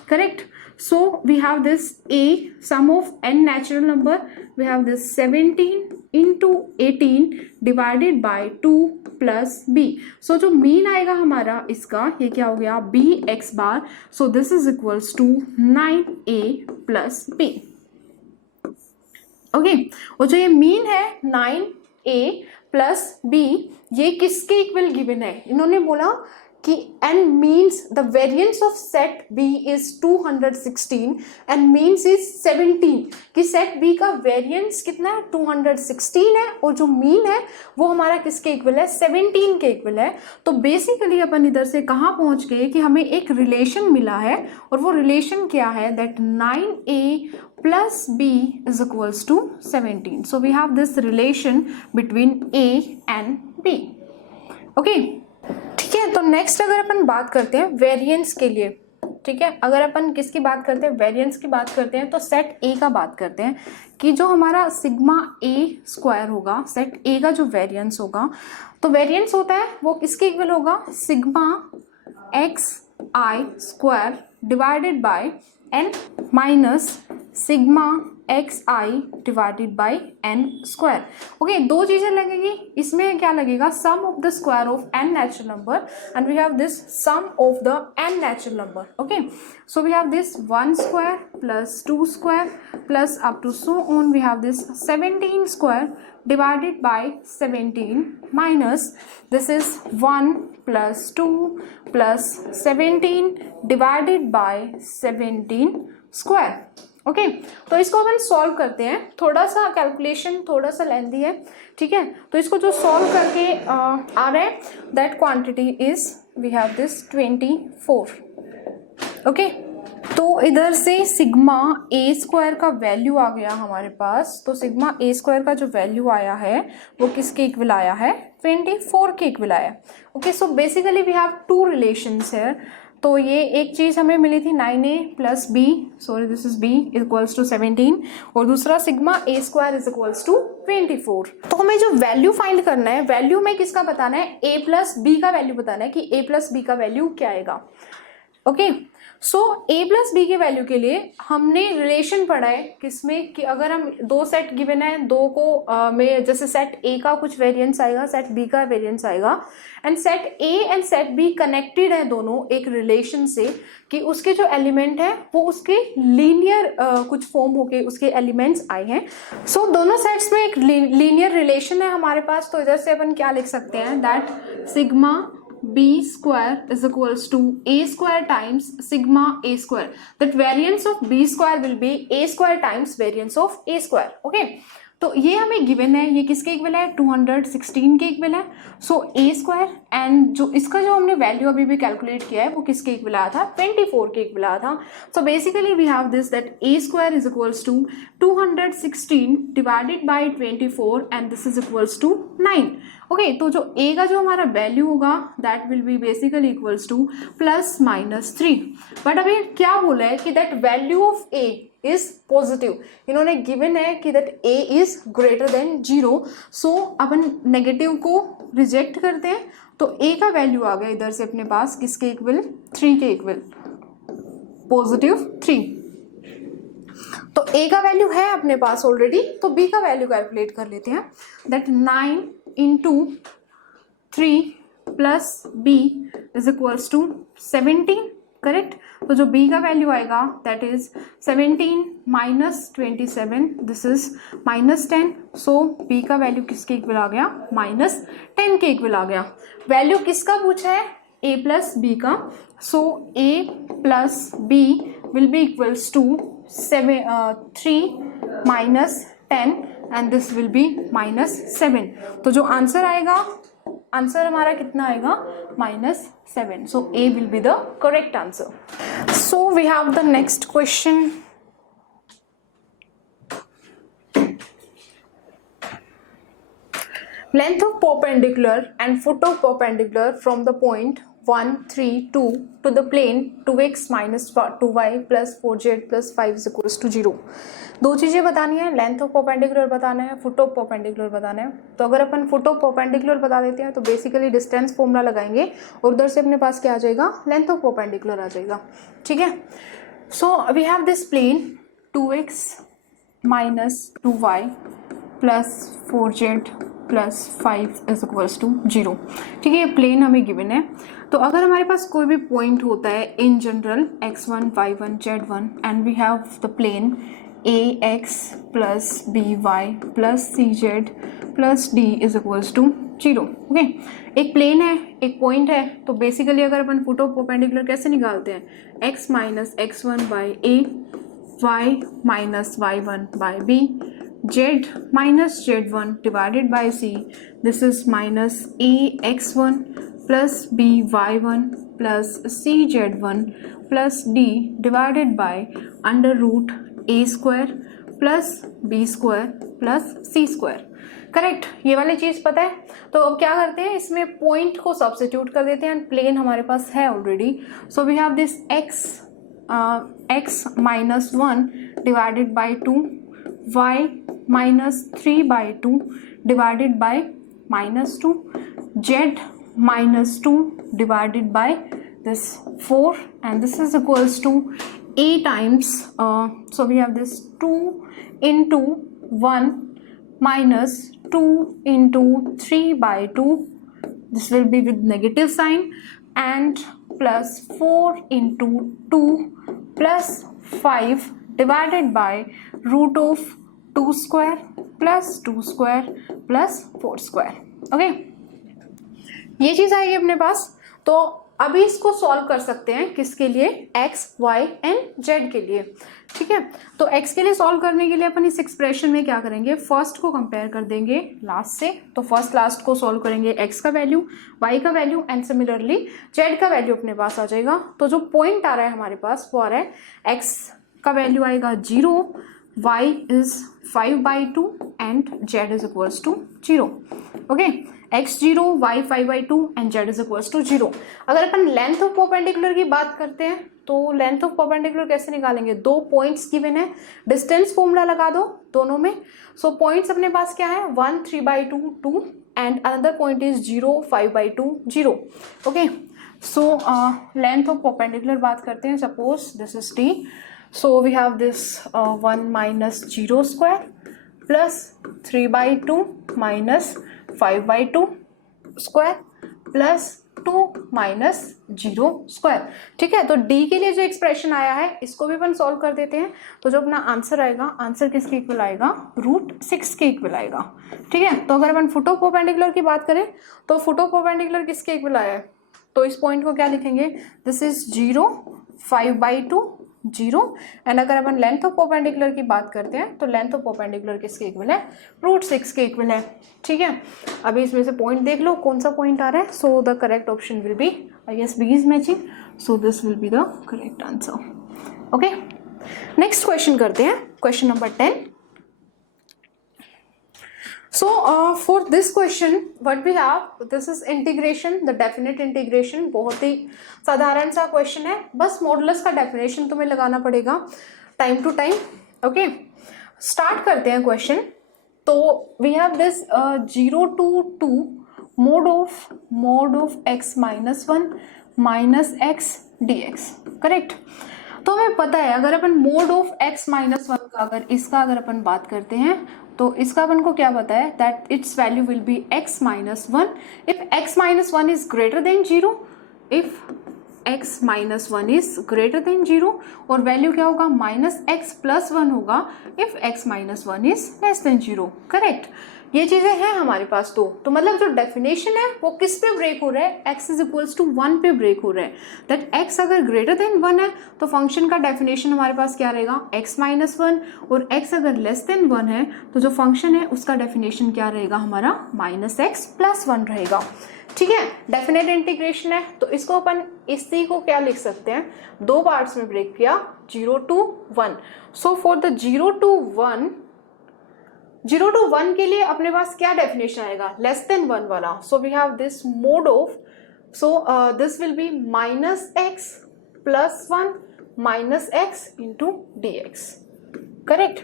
Correct, so we have this a sum of n natural number, we have this 17 into 18 divided by 2 plus b. so जो मीन आएगा हमारा इसका, ये क्या हो गया, b x bar, so this is equals to 9a plus b. Okay, और जो ये मीन है 9a plus b, ये किसके इक्वल गिवन है, इन्होंने बोला कि n means the variance of set B is 216 and means is 17, कि set B का variance कितना है, 216 है, और जो mean है वो हमारा किसके इक्वल है, 17 के इक्वल है. तो बेसिकली अपन इधर से कहाँ पहुँच गए कि हमें एक रिलेशन मिला है, और वो रिलेशन क्या है, that 9a plus b is equals to 17. so we have this relation between a and b. Okay, ठीक है, तो नेक्स्ट अगर अपन बात करते हैं वेरिएंस के लिए, ठीक है, अगर अपन किसकी बात करते हैं, वेरिएंस की बात करते हैं, तो सेट ए का बात करते हैं कि जो हमारा सिग्मा ए स्क्वायर होगा, सेट ए का जो वेरिएंस होगा, तो वेरिएंस होता है वो किसके इक्वल होगा, sigma x i square divided by n minus sigma x i divided by n square. Okay, दो चीजें लगेगी, इसमें क्या लगेगा, sum of the square of n natural number and we have this sum of the n natural number. Okay, so we have this 1 square plus 2 square plus up to so on we have this 17 square divided by 17 minus this is 1 plus 2 plus 17 divided by 17 square. Okay, तो इसको अपन सॉल्व करते हैं, थोड़ा सा कैलकुलेशन थोड़ा सा लेंथी है, ठीक है, तो इसको जो सॉल्व करके आ रहा है that quantity is we have this 24. Okay, तो इधर से सिग्मा ए स्क्वायर का वैल्यू आ गया हमारे पास, तो सिग्मा ए स्क्वायर का जो वैल्यू आया है वो किसके इक्वल आया है, 24 के इक्वल आया. Okay, so basically we have two relations here. तो ये एक चीज़ हमें मिली थी 9a plus b, sorry this is b equals to 17, और दूसरा sigma a square is equals to 24. तो हमें जो वैल्यू फाइंड करना है, वैल्यू में किसका बताना है, a प्लस b का वैल्यू बताना है कि a प्लस b का वैल्यू क्या आएगा. Okay, so a plus b के वैल्यू के लिए हमने रिलेशन पढ़ा है किसमें, कि अगर हम दो सेट गिवन है, दो को में जैसे सेट a का कुछ वेरिएंस आएगा, सेट b का वेरिएंस आएगा, and set a and set b connected है दोनों एक रिलेशन से, कि उसके जो एलिमेंट है वो उसके लीनियर कुछ फॉर्म होके उसके एलिमेंट्स आए हैं. सो दोनों सेट्स में एक लीनियर रिलेशन है हमारे पास. तो इधर से अपन क्या लिख सकते हैं, that sigma b square is equals to a square times sigma a square. That variance of b square will be a square times variance of a square. Okay, तो ये हमें गिवन है, ये किसके इक्वल है, 216 के इक्वल है। सो ए स्क्वायर एंड जो इसका जो हमने वैल्यू अभी भी कैलकुलेट किया है वो किसके इक्वल आया था, 24 के इक्वल आया था। So basically we have this that a square is equals to 216 divided by 24 and this is equals to 9। Okay, तो जो a का जो हमारा वैल्यू होगा that will be basically equals to +-3। But अभी क्या बोला है कि that value of a is positive, इन्होंने गिवन है कि that a is greater than 0। So अपन नेगेटिव को रिजेक्ट करते हैं, तो a का वैल्यू आ गया इधर से अपने पास किसके इक्वल, 3 के इक्वल, +3। तो a का वैल्यू है अपने पास ऑलरेडी, तो b का वैल्यू कैलकुलेट कर लेते हैं। That 9 into 3 plus b is equals to 17, correct. तो जो b का वैल्यू आएगा that is 17 minus 27, this is -10। So b का वैल्यू किसके इक्वल आ गया, -10 के इक्वल आ गया। वैल्यू किसका पूछा है, a प्लस b का। So a plus b will be equals to 3 minus 10 and this will be -7। तो जो आंसर आएगा, आंसर हमारा कितना आएगा, -7। So A will be the correct answer. So we have the next question. Length of perpendicular and foot of perpendicular from the point 1, 3, 2 to the plane 2x minus 2y plus 4z plus 5 is equals to 0। दो चीज़ें बतानी है, लेंथ ऑफ परपेंडिकुलर बताना है, फुट ऑफ परपेंडिकुलर बताना है। तो अगर अपन फुट ऑफ परपेंडिकुलर बता देते हैं तो बेसिकली डिस्टेंस फॉर्मूला लगाएंगे और उधर से अपने पास क्या आ जाएगा, लेंथ ऑफ परपेंडिकुलर आ जाएगा, ठीक है। So we have this plane 2x minus 2y plus 4z plus 5 is equals to 0, ठीक है। ये प्लेन हमें गिवन है। तो अगर हमारे पास कोई भी पॉइंट होता है in general x1, y1, z1 and we have the plane ax plus by plus cz plus d is equals to 0, okay. एक प्लेन है, एक पॉइंट है, तो बेसिकली अगर अपन फुट ऑफ परपेंडिकुलर कैसे निकालते हैं, x minus x1 by a, y minus y1 by b, z minus z1 divided by c, this is minus ax1 plus by1 plus cz1 plus d divided by under root a square plus b square plus c square, correct. ये वाली चीज़ पता है। तो अब क्या करते हैं, इसमें पॉइंट को सब्स्टिट्यूट कर देते हैं, प्लेन हमारे पास है already. So we have this x minus 1 divided by 2, y minus 3 by 2 divided by -2, z minus 2 divided by this 4 and this is equals to a times, so we have this 2 into 1 minus 2 into 3 by 2, this will be with negative sign, and plus 4 into 2 plus 5 divided by root of 2 square plus 2 square plus 4 square, okay. ये चीज़ आएगी अपने पास। तो अभी इसको सॉल्व कर सकते हैं किसके लिए, x, y एंड z के लिए, ठीक है। तो x के लिए सॉल्व करने के लिए अपन इस एक्सप्रेशन में क्या करेंगे, फर्स्ट को कंपेयर कर देंगे लास्ट से। तो फर्स्ट लास्ट को सॉल्व करेंगे, x का वैल्यू, y का वैल्यू एंड सिमिलरली z का वैल्यू अपने पास आ जाएगा। तो जो पॉइंट आ रहा है हमारे पास वो आ रहा है x का वैल्यू आएगा 0, y is 5/2 and z is equals to 0, okay. x 0, y 5/2 and z is equals to 0। अगर अपन लेंथ ऑफ परपेंडिकुलर की बात करते हैं तो लेंथ ऑफ परपेंडिकुलर कैसे निकालेंगे, दो पॉइंट्स गिवन है, डिस्टेंस फॉर्मूला लगा दो दोनों में। सो पॉइंट्स अपने पास क्या है, 1 3/2 2 and another point is 0 5/2 0, okay. So length of perpendicular बात करते हैं, suppose this is t, so we have this 1 minus 0 square plus 3/2 minus 5/2 square plus 2 minus 0 square, ठीक है। तो d के लिए जो एक्सप्रेशन आया है इसको भी अपन सॉल्व कर देते हैं। तो जो अपना आंसर आएगा, आंसर किसके इक्वल आएगा, √6 के इक्वल आएगा, ठीक है। तो अगर अपन फुट ऑफ परपेंडिकुलर की बात करें तो फुट ऑफ परपेंडिकुलर किसके इक्वल आया है, तो इस पॉइंट को क्या लिखेंगे, दिस इज 0 5/2 जीरो। एंड अगर अपन लेंथ ऑफ परपेंडिकुलर की बात करते हैं तो लेंथ ऑफ परपेंडिकुलर किसके इक्वल है, √6 के इक्वल है। ठीक है, अभी इसमें से पॉइंट देख लो कौन सा पॉइंट आ रहा है। So the correct option will be, I guess b is matching, so this will be the correct answer. Okay, next question करते हैं, question number 10। So for this question what we have, this is integration, the definite integration। बहुत ही साधारण सा क्वेश्चन है, बस मॉडुलस का डेफिनेशन तुम्हें लगाना पड़ेगा time to time. Okay, start करते हैं क्वेश्चन। तो we have this 0 to 2 mod of x minus 1 minus x dx, correct. तो हमें पता है अगर अपन मोड ऑफ x माइनस 1 का अगर अपन बात करते हैं तो इसका अपन को क्या पता है, that it's value will be x minus 1 if x minus 1 is greater than 0, if x minus 1 is greater than 0, और वैल्यू क्या होगा माइनस x प्लस 1 होगा if x minus 1 is less than 0, correct. ये चीजें हैं हमारे पास। तो मतलब जो डेफिनेशन है वो किस पे ब्रेक हो रहा है, x इज इक्वल्स टू 1 पे ब्रेक हो रहा है। दैट x अगर ग्रेटर देन 1 है तो फंक्शन का डेफिनेशन हमारे पास क्या रहेगा, x माइनस 1, और x अगर लेस देन 1 है तो जो फंक्शन है उसका डेफिनेशन क्या रहेगा हमारा, माइनस x प्लस 1 रहेगा। ठीक है, डेफिनेट इंटीग्रेशन है तो इसको अपन इसी को क्या लिख सकते हैं, दो पार्ट्स में ब्रेक किया, 0 to 1। So for the 0 to 1 के लिए अपने पास क्या डेफिनेशन आएगा, लेस देन 1 वाला। So we have this mod of, so this will be minus x plus 1 minus x into dx, correct.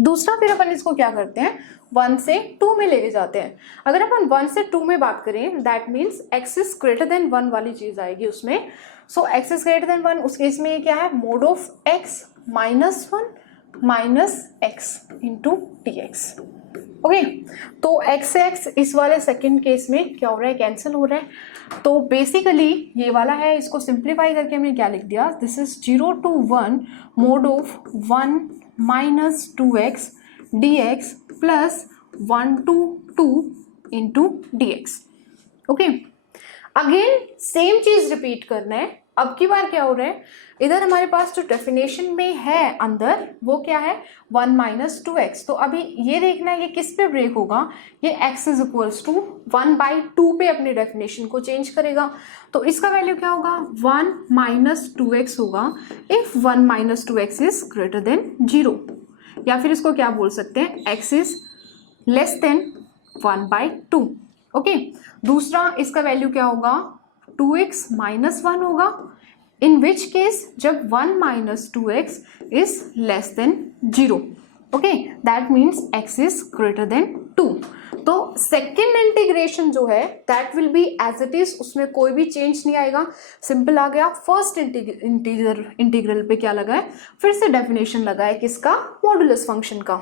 दूसरा फिर अपन इसको क्या करते हैं, 1 से 2 में लेके जाते हैं। अगर अपन 1 से 2 में बात करें that means x is greater then 1 वाली चीज आएगी उसमें। सो x इज ग्रेटर देन 1, उस केस में ये क्या है, mode of x minus 1 minus x into dx। Okay, तो x से x इस वाले सेकेंड केस में क्या हो रहा है, कैंसिल हो रहा है। तो बेसिकली ये वाला है, इसको सिंप्लीफाई करके हमने क्या लिख दिया, this is 0 to 1 mode of 1 minus 2x dx plus 1 to 2 into dx। Okay, again same चीज रिपीट करना है। अब की बार क्या हो रहा है, इधर हमारे पास जो डेफिनेशन में है अंदर वो क्या है, 1 माइनस 2x। तो अभी ये देखना है ये किस पे ब्रेक होगा, ये x इज इक्वल्स टू 1/2 पे अपनी डेफिनेशन को चेंज करेगा। तो इसका वैल्यू क्या होगा, 1 माइनस 2x होगा if 1 minus 2x is greater than 0, या फिर इसको क्या बोल सकते हैं, x is less than 1/2। Okay, दूसरा इसका वैल्यू क्या होगा, 2x माइनस 1 होगा, इन विच केस जब 1 minus 2x is less than 0। Okay, that means x is greater than 2। तो सेकेंड इंटीग्रेशन जो है that will be as it is, उसमें कोई भी चेंज नहीं आएगा, सिंपल आ गया। फर्स्ट इंटीग्रल पे क्या लगा है, फिर से डेफिनेशन लगा है किसका, मॉडुलस फंक्शन का।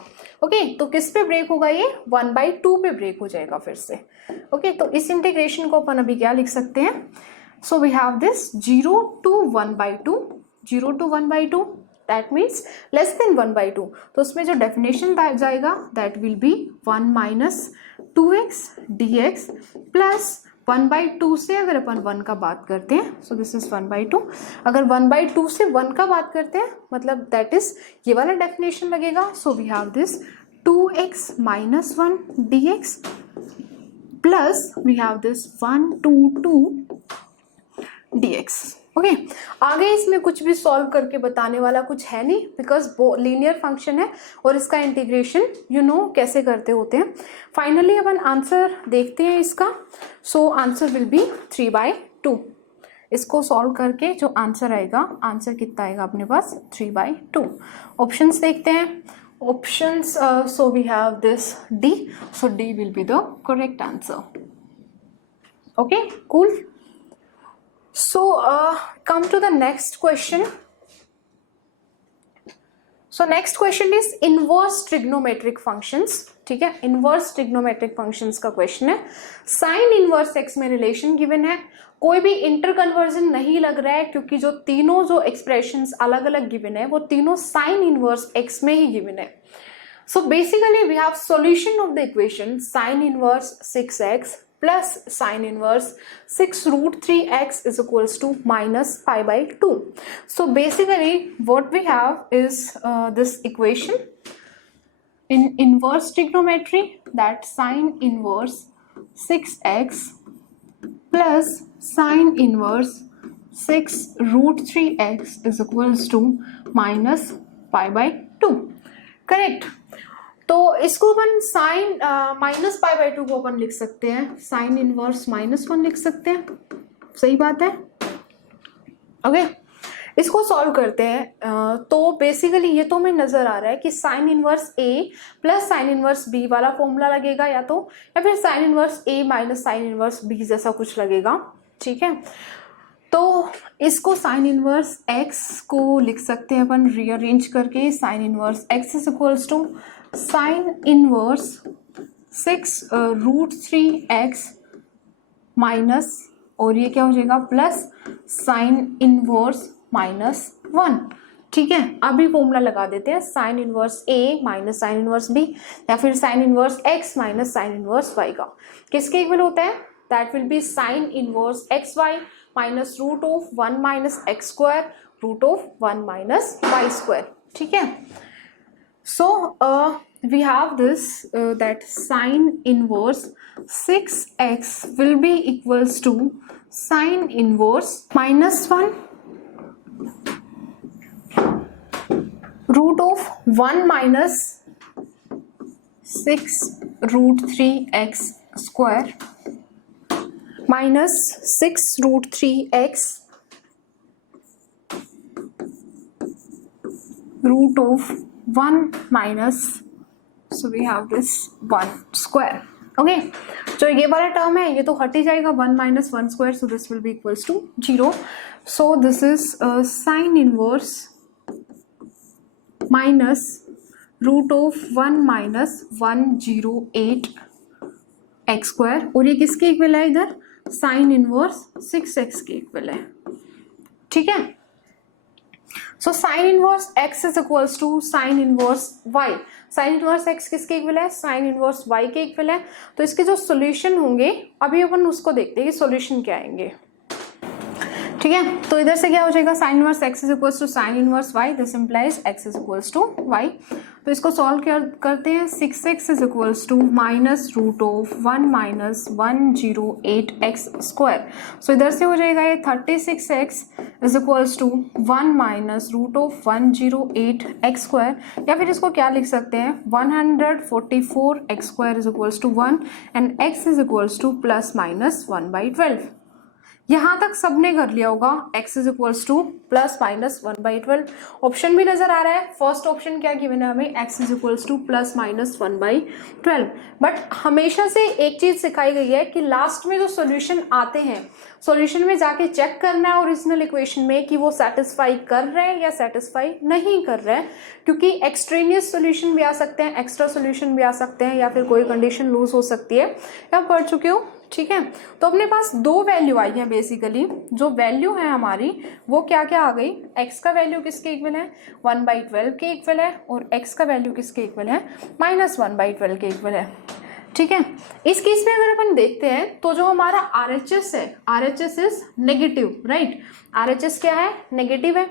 ओके, तो किस पे ब्रेक होगा, ये 1/2 पे ब्रेक हो जाएगा फिर से। ओके, तो इस इंटीग्रेशन को अपन अभी क्या लिख सकते हैं, so we have this 0 to 1/2, 0 to 1/2 that means less than 1/2। तो उसमें जो डेफिनेशन जाएगा that will be 1 minus 2x dx plus 1/2 से अगर अपन 1 का बात करते हैं, सो दिस इज 1/2। अगर 1/2 से 1 का बात करते हैं मतलब दैट इज ये वाला डेफिनेशन लगेगा। So we have this 2x minus 1 dx plus we have this 1 to 2 dx। ओके, आगे इसमें कुछ भी सॉल्व करके बताने वाला कुछ है नहीं, बिकॉज वो लीनियर फंक्शन है और इसका इंटीग्रेशन यू नो कैसे करते होते हैं। फाइनली अपन आंसर देखते हैं इसका। सो आंसर विल बी 3/2। इसको सॉल्व करके जो आंसर आएगा, आंसर कितना आएगा अपने पास, 3/2। ऑप्शंस देखते हैं, options, so we have this D, so D will be the correct answer. Okay, cool. So come to the next question. So next question is inverse trigonometric functions। ठीक है, inverse trigonometric functions का question है। sin inverse x में relation given है, कोई भी इंटर कन्वर्जन नहीं लग रहा है क्योंकि जो तीनों जो एक्सप्रेशंस अलग अलग गिवन है वो तीनों sin inverse x में ही गिवन है। So basically we have solution of the equation sin inverse 6x plus sine inverse 6 root 3x is equals to minus pi by 2. So basically what we have is this equation in inverse trigonometry, that sine inverse 6x plus sine inverse 6 root 3x is equals to minus pi by 2. Correct. तो इसको अपन साइन माइनस पाई बाई 2 को अपन लिख सकते हैं साइन इनवर्स -1 लिख सकते हैं. सही बात है. ओके, इसको सॉल्व करते हैं. तो बेसिकली ये तो हमें नजर आ रहा है कि sign inverse a plus sign inverse b वाला फॉर्मूला लगेगा या फिर sine inverse a minus sine inverse b जैसा कुछ लगेगा. ठीक है, तो इसको साइन इनवर्स x को लिख सकते हैं अपन रीअरेंज करके. Sine inverse x is equals to sine inverse 6 root 3x minus, और ये क्या हो जाएगा, प्लस साइन इनवर्स -1. ठीक है, अभी फॉर्मूला लगा देते हैं. Sine inverse a minus sine inverse b या फिर sine inverse x minus sine inverse y का किसके इक्वल होता है? That will be sine inverse xy minus root of 1 minus x square root of 1 minus y square. ठीक है, so we have this that sine inverse 6x will be equals to sine inverse -1 root of 1 minus 6 root 3x square minus 6 root 3x root of 1 minus, so we have this 1 square. Okay, जो ये वाला टर्म है ये तो हट ही जाएगा, 1 minus 1 square, so this will be equals to 0. So this is sine inverse minus root of 1 minus 108 x square, और ये किसके इक्वल है? इधर साइन इनवर्स 6x के इक्वल है. ठीक है, so sine inverse x is equals to sine inverse y. Sine inverse x किसके इक्वल है? साइन इनवर्स y के इक्वल है. तो इसके जो सॉल्यूशन होंगे अभी अपन उसको देखते हैं कि सॉल्यूशन क्या आएंगे. ठीक है, तो इधर से क्या हो जाएगा? Sine inverse x is equals to sine inverse y, this implies x is equals to y. तो इसको सॉल्व करते हैं. 6x is equals to minus root of 1 minus 108 x square. सो इधर से हो जाएगा ये 36x is equals to 1 minus root of 108 x square, या फिर इसको क्या लिख सकते हैं 144 x square is equals to 1 and x is equals two plus minus 1/12. यहाँ तक सबने कर लिया होगा. x is equals two plus minus 1/12. Option भी नजर आ रहा है. फर्स्ट ऑप्शन क्या गिवन है हमें? x is equals two plus minus 1/12. But हमेशा से एक चीज सिखाई गई है कि लास्ट में जो सॉल्यूशन आते हैं, सॉल्यूशन में जाके चेक करना है ओरिजिनल इक्वेशन में कि वो सेटिस्फाई कर रहे हैं या सेटिस्फाई नहीं कर रहे हैं, क्योंकि एक्सट्रेनियस सॉल्यूशन भी आ सकते हैं, एक्स्ट्रा सॉल्यूशन भी आ सकते हैं, या फिर कोई कंडीशन लूज हो सकती है. आप पढ़ चुके हो. ठीक है, तो अपने पास दो वैल्यू आई है. बेसिकली जो वैल्यू है हमारी वो क्या क्या आ गई? x का वैल्यू किसके इक्वल है? 1/12 के इक्वल है, और x का वैल्यू किसके इक्वल है? -1/12 के इक्वल है. ठीक है, इस केस में अगर अपन देखते हैं तो जो हमारा RHS है, RHS is negative, right? RHS क्या है? नेगेटिव है.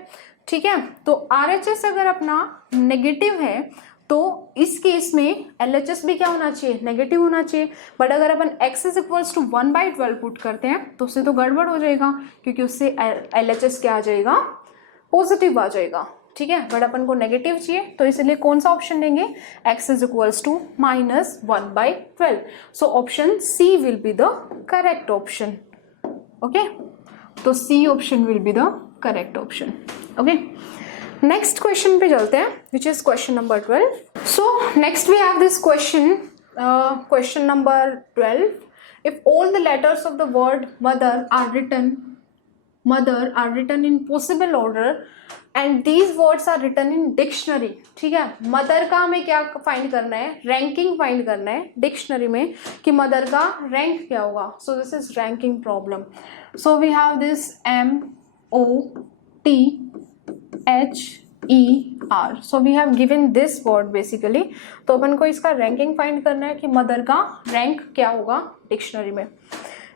ठीक है, तो RHS अगर अपना नेगेटिव है तो इस केस में LHS भी क्या होना चाहिए? नेगेटिव होना चाहिए. बट अगर अपन x is equals to 1/12 put करते हैं तो उससे तो गड़बड़ हो जाएगा, क्योंकि उससे LHS क्या आ जाएगा? पॉजिटिव आ जाएगा. ठीक है, बट अपन को नेगेटिव चाहिए, तो इसलिए कौन सा ऑप्शन लेंगे? x is equals to -1/12. So option C will be the correct option. Okay, तो C option will be the correct option. Okay, next question पे चलते हैं, which is question number 12. So next we have this question number 12. If all the letters of the word mother are written in possible order and these words are written in dictionary. ठीक है, मदर का हमें क्या फाइंड करना है? रैंकिंग फाइंड करना है डिक्शनरी में कि मदर का रैंक क्या होगा. So this is ranking problem. So we have this MOT H ER. So we have given this word basically. तो अपन को इसका रैंकिंग फाइंड करना है कि मदर का रैंक क्या होगा डिक्शनरी में.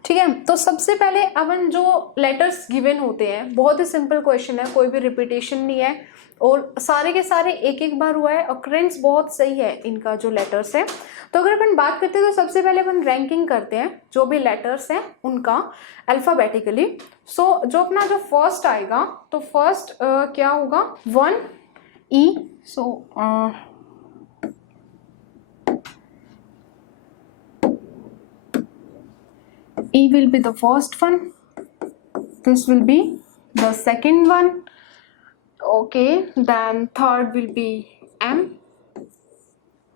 ठीक है, तो सबसे पहले अपन जो लेटर्स गिवन होते हैं, बहुत ही सिंपल क्वेश्चन है, कोई भी रिपीटेशन नहीं है और सारे के सारे एक एक बार हुआ है. ऑकरेंस बहुत सही है इनका जो लेटर्स है. तो अगर अपन बात करते हैं तो सबसे पहले अपन रैंकिंग करते हैं जो भी लेटर्स हैं उनका अल्फाबेटिकली. सो जो अपना जो फर्स्ट आएगा तो फर्स्ट क्या होगा 1 E. So E will be the first one, this will be the second one, okay, then third will be M,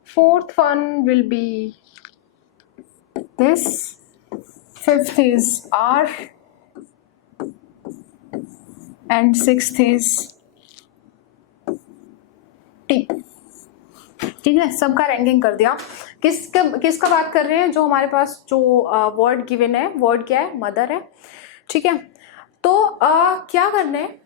fourth one will be this, fifth is R, and sixth is T. ठीक है, सबका रैंकिंग कर दिया. किसका बात कर रहे हैं, जो हमारे पास जो वर्ड गिवन है, वर्ड क्या है, मदर है. ठीक है, तो क्या करना है,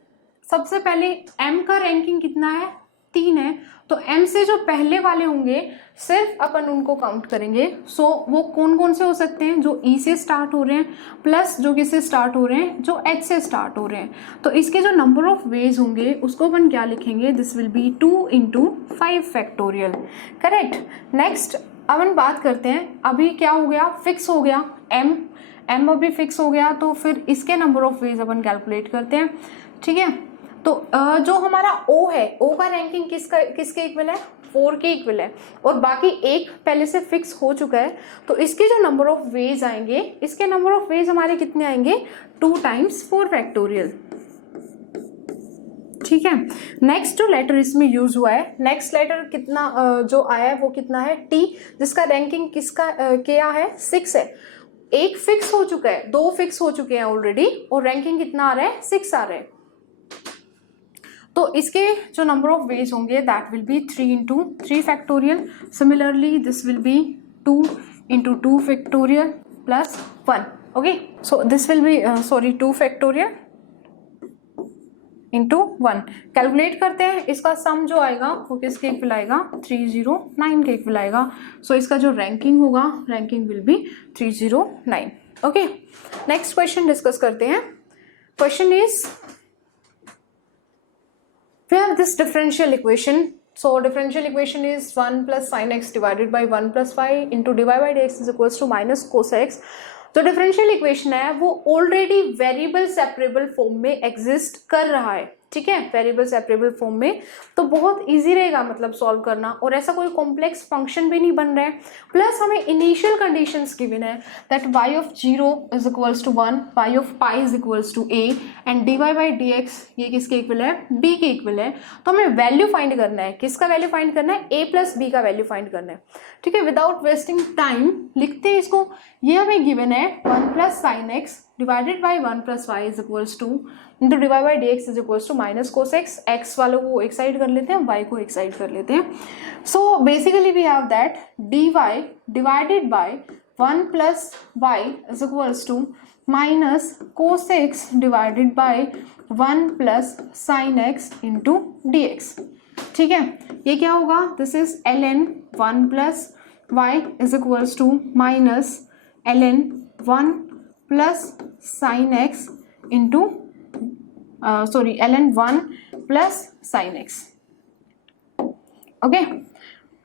सबसे पहले M का रैंकिंग कितना है, 3 है. तो M से जो पहले वाले होंगे सिर्फ अपन उनको काउंट करेंगे. सो वो कौन कौन से हो सकते हैं, जो E से स्टार्ट हो रहे हैं प्लस जो किससे स्टार्ट हो रहे हैं, जो H से स्टार्ट हो रहे हैं. तो इसके जो नंबर ऑफ वेज होंगे उसको अपन क्या लिखेंगे, this will be 2 into 5 factorial. Correct. Next अपन बात करते हैं, अभी क्या हो गया, फिक्स हो गया M अभी फिक्स हो गया. तो फिर इसके number of ways upon calculate करते हैं. ठीक है, तो जो हमारा O है, O का रैंकिंग किसके इक्वल है, 4 के इक्वल है और बाकी एक पहले से फिक्स हो चुका है. तो इसके जो नंबर ऑफ वेज आएंगे, इसके नंबर ऑफ वेज हमारे कितने आएंगे, 2 times 4 फैक्टोरियल. ठीक है, नेक्स्ट जो लेटर इसमें यूज हुआ है, नेक्स्ट लेटर कितना जो आया है वो कितना है, T, जिसका रैंकिंग किसका क्या है, 6 है. एक फिक्स हो चुका है, 2 फिक्स हो चुके हैं ऑलरेडी और रैंकिंग कितना आ रहा है, 6 आ रहा है. तो इसके जो नंबर ऑफ वेज होंगे that will be 3 into 3 factorial. Similarly this will be 2 into 2 factorial plus 1. Okay, so this will be 2 factorial into 1. Calculate करते हैं, इसका सम जो आएगा वो किसके इक्वल आएगा, 309 के इक्वल आएगा. सो इसका जो रैंकिंग होगा, ranking will be 309. Okay, next question discuss करते हैं. Question is, we have this differential equation. So differential equation is 1 plus sin x divided by 1 plus y into dy by dx is equals to minus cos x. तो डिफरेंशियल इक्वेशन है वो ऑलरेडी वेरिएबल सेपरेबल फॉर्म में एग्जिस्ट कर रहा है. ठीक है, वेरिएबल सेपरेबल फॉर्म में, तो बहुत इजी रहेगा मतलब सॉल्व करना, और ऐसा कोई कॉम्प्लेक्स फंक्शन भी नहीं बन रहा है. प्लस हमें इनिशियल कंडीशंस गिवन है that y of 0 is equals to 1, y of pi is equals to a and dy by dx ये किसके इक्वल है, b के इक्वल है. तो हमें वैल्यू फाइंड करना है, किसका वैल्यू फाइंड करना है, a प्लस b का वैल्यू फाइंड करना है. ठीक है, विदाउट वेस्टिंग टाइम लिखते हैं इसको. ये हमें गिवन है 1 plus sine x divided by 1 plus y is equals to into divide by d x is equals to minus cos x. X वालों को एक साइड कर लेते हैं, वाई को एक साइड कर लेते हैं. So basically we have that d y divided by 1 plus y is equals to minus cos x divided by 1 plus sine x into d x. ठीक है, ये क्या होगा, this is ln 1 plus y is equals to minus ln 1 plus sine x into ln 1 plus sine x. Okay,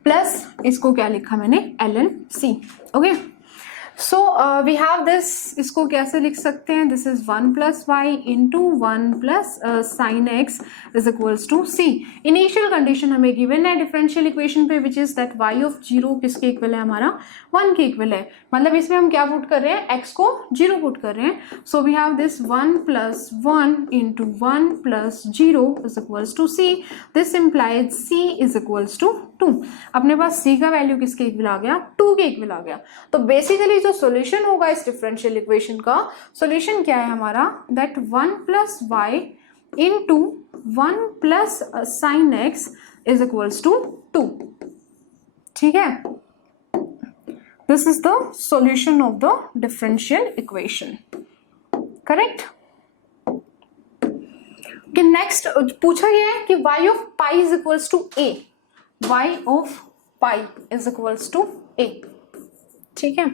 plus इसको क्या लिखा मैंने, ln c. Okay, so we have this, इसको कैसे लिख सकते हैं, this is 1 plus y into 1 plus sine x is equals to c. Initial condition हमें गिवन है डिफरेंशियल इक्वेशन पे which is that y of 0 किसके इक्वल है, हमारा 1 के इक्वल है. मतलब इसमें हम क्या पुट कर रहे हैं, x को 0 पुट कर रहे हैं. So we have this 1 plus 1 into 1 plus 0 is equals to c. This implies c is equals to 2. अपने पास c का वैल्यू किसके इक्वल आ गया, 2 के इक्वल आ गया. तो बेसिकली जो सॉल्यूशन होगा इस डिफरेंशियल इक्वेशन का, सॉल्यूशन क्या है हमारा, that 1 plus y into 1 plus sine x is equals to 2. ठीक है, this is the solution of the differential equation. Correct. कि नेक्स्ट पूछा गया है कि y of pi is equals to a, y of pi is equals to a, ठीक है।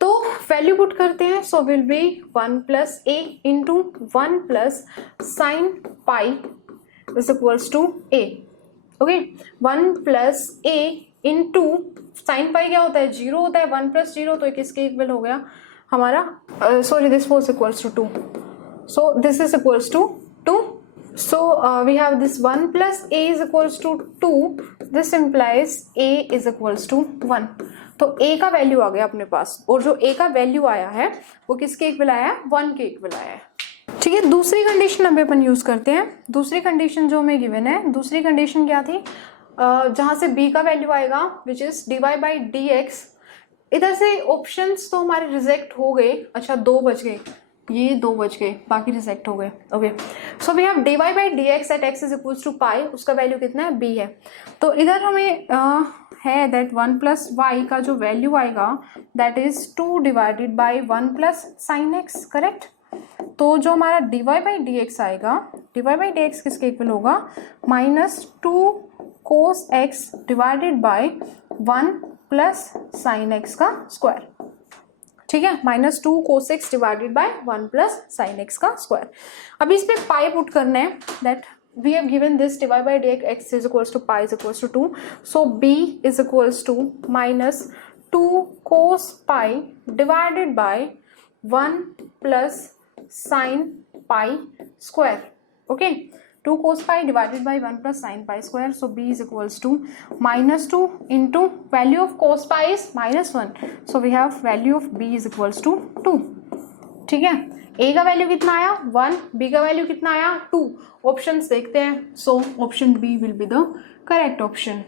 तो वैल्यू पुट करते हैं, so will be 1 plus a into 1 plus sine pi is equals to a, okay. 1 plus a into sine pi क्या होता है, 0 होता है, 1 प्लस 0 तो किसके इक्वल हो गया हमारा, sorry this was equals to 2, so this is equals to 2, so we have this 1 plus a is equals to 2, this implies a is equals to 1, तो a का वैल्यू आ गया अपने पास, और जो a का वैल्यू आया है वो किसके इक्वल आया है, 1 के इक्वल आया है, ठीक है। दूसरी कंडीशन अभी अपन यूज करते हैं। दूसरी कंडीशन जो हमें गिवन है, दूसरी कंडीशन क्या थी, जहां से b का वैल्यू आएगा which is dy by d x. इधर से ऑप्शंस तो हमारे रिजेक्ट हो गए, अच्छा 2 बच गए, ये 2 बच गए, बाकी रिजेक्ट हो गए, okay. So we have dy by d x at x is equals to pi, उसका वैल्यू कितना है, b है। तो इधर हमें है दैट 1 प्लस वाई का जो वैल्यू आएगा that is 2 divided by 1 plus sine x, correct. तो जो हमारा dy बाई डी एक्स आएगा, dy बाई डी एक्स किसके इक्वल होगा, -2 cos x divided by 1 plus sine x का स्क्वायर, ठीक है, -2 cos x divided by 1 plus sine x का स्क्वायर। अभी इसमें पाई पुट करना है, that we have given this dy by d x is equals to pi is equals to 2, so b is equals to -2 cos pi divided by 1 plus sine pi square, okay. 2 cos pi divided by 1 plus sin pi square, so b is equals to -2 into value of cos pi is -1, so we have value of b is equals to 2, ठीक है। a का वैल्यू कितना आया 1, b का वैल्यू कितना आया 2, ऑप्शंस देखते हैं, so option b will be the correct option।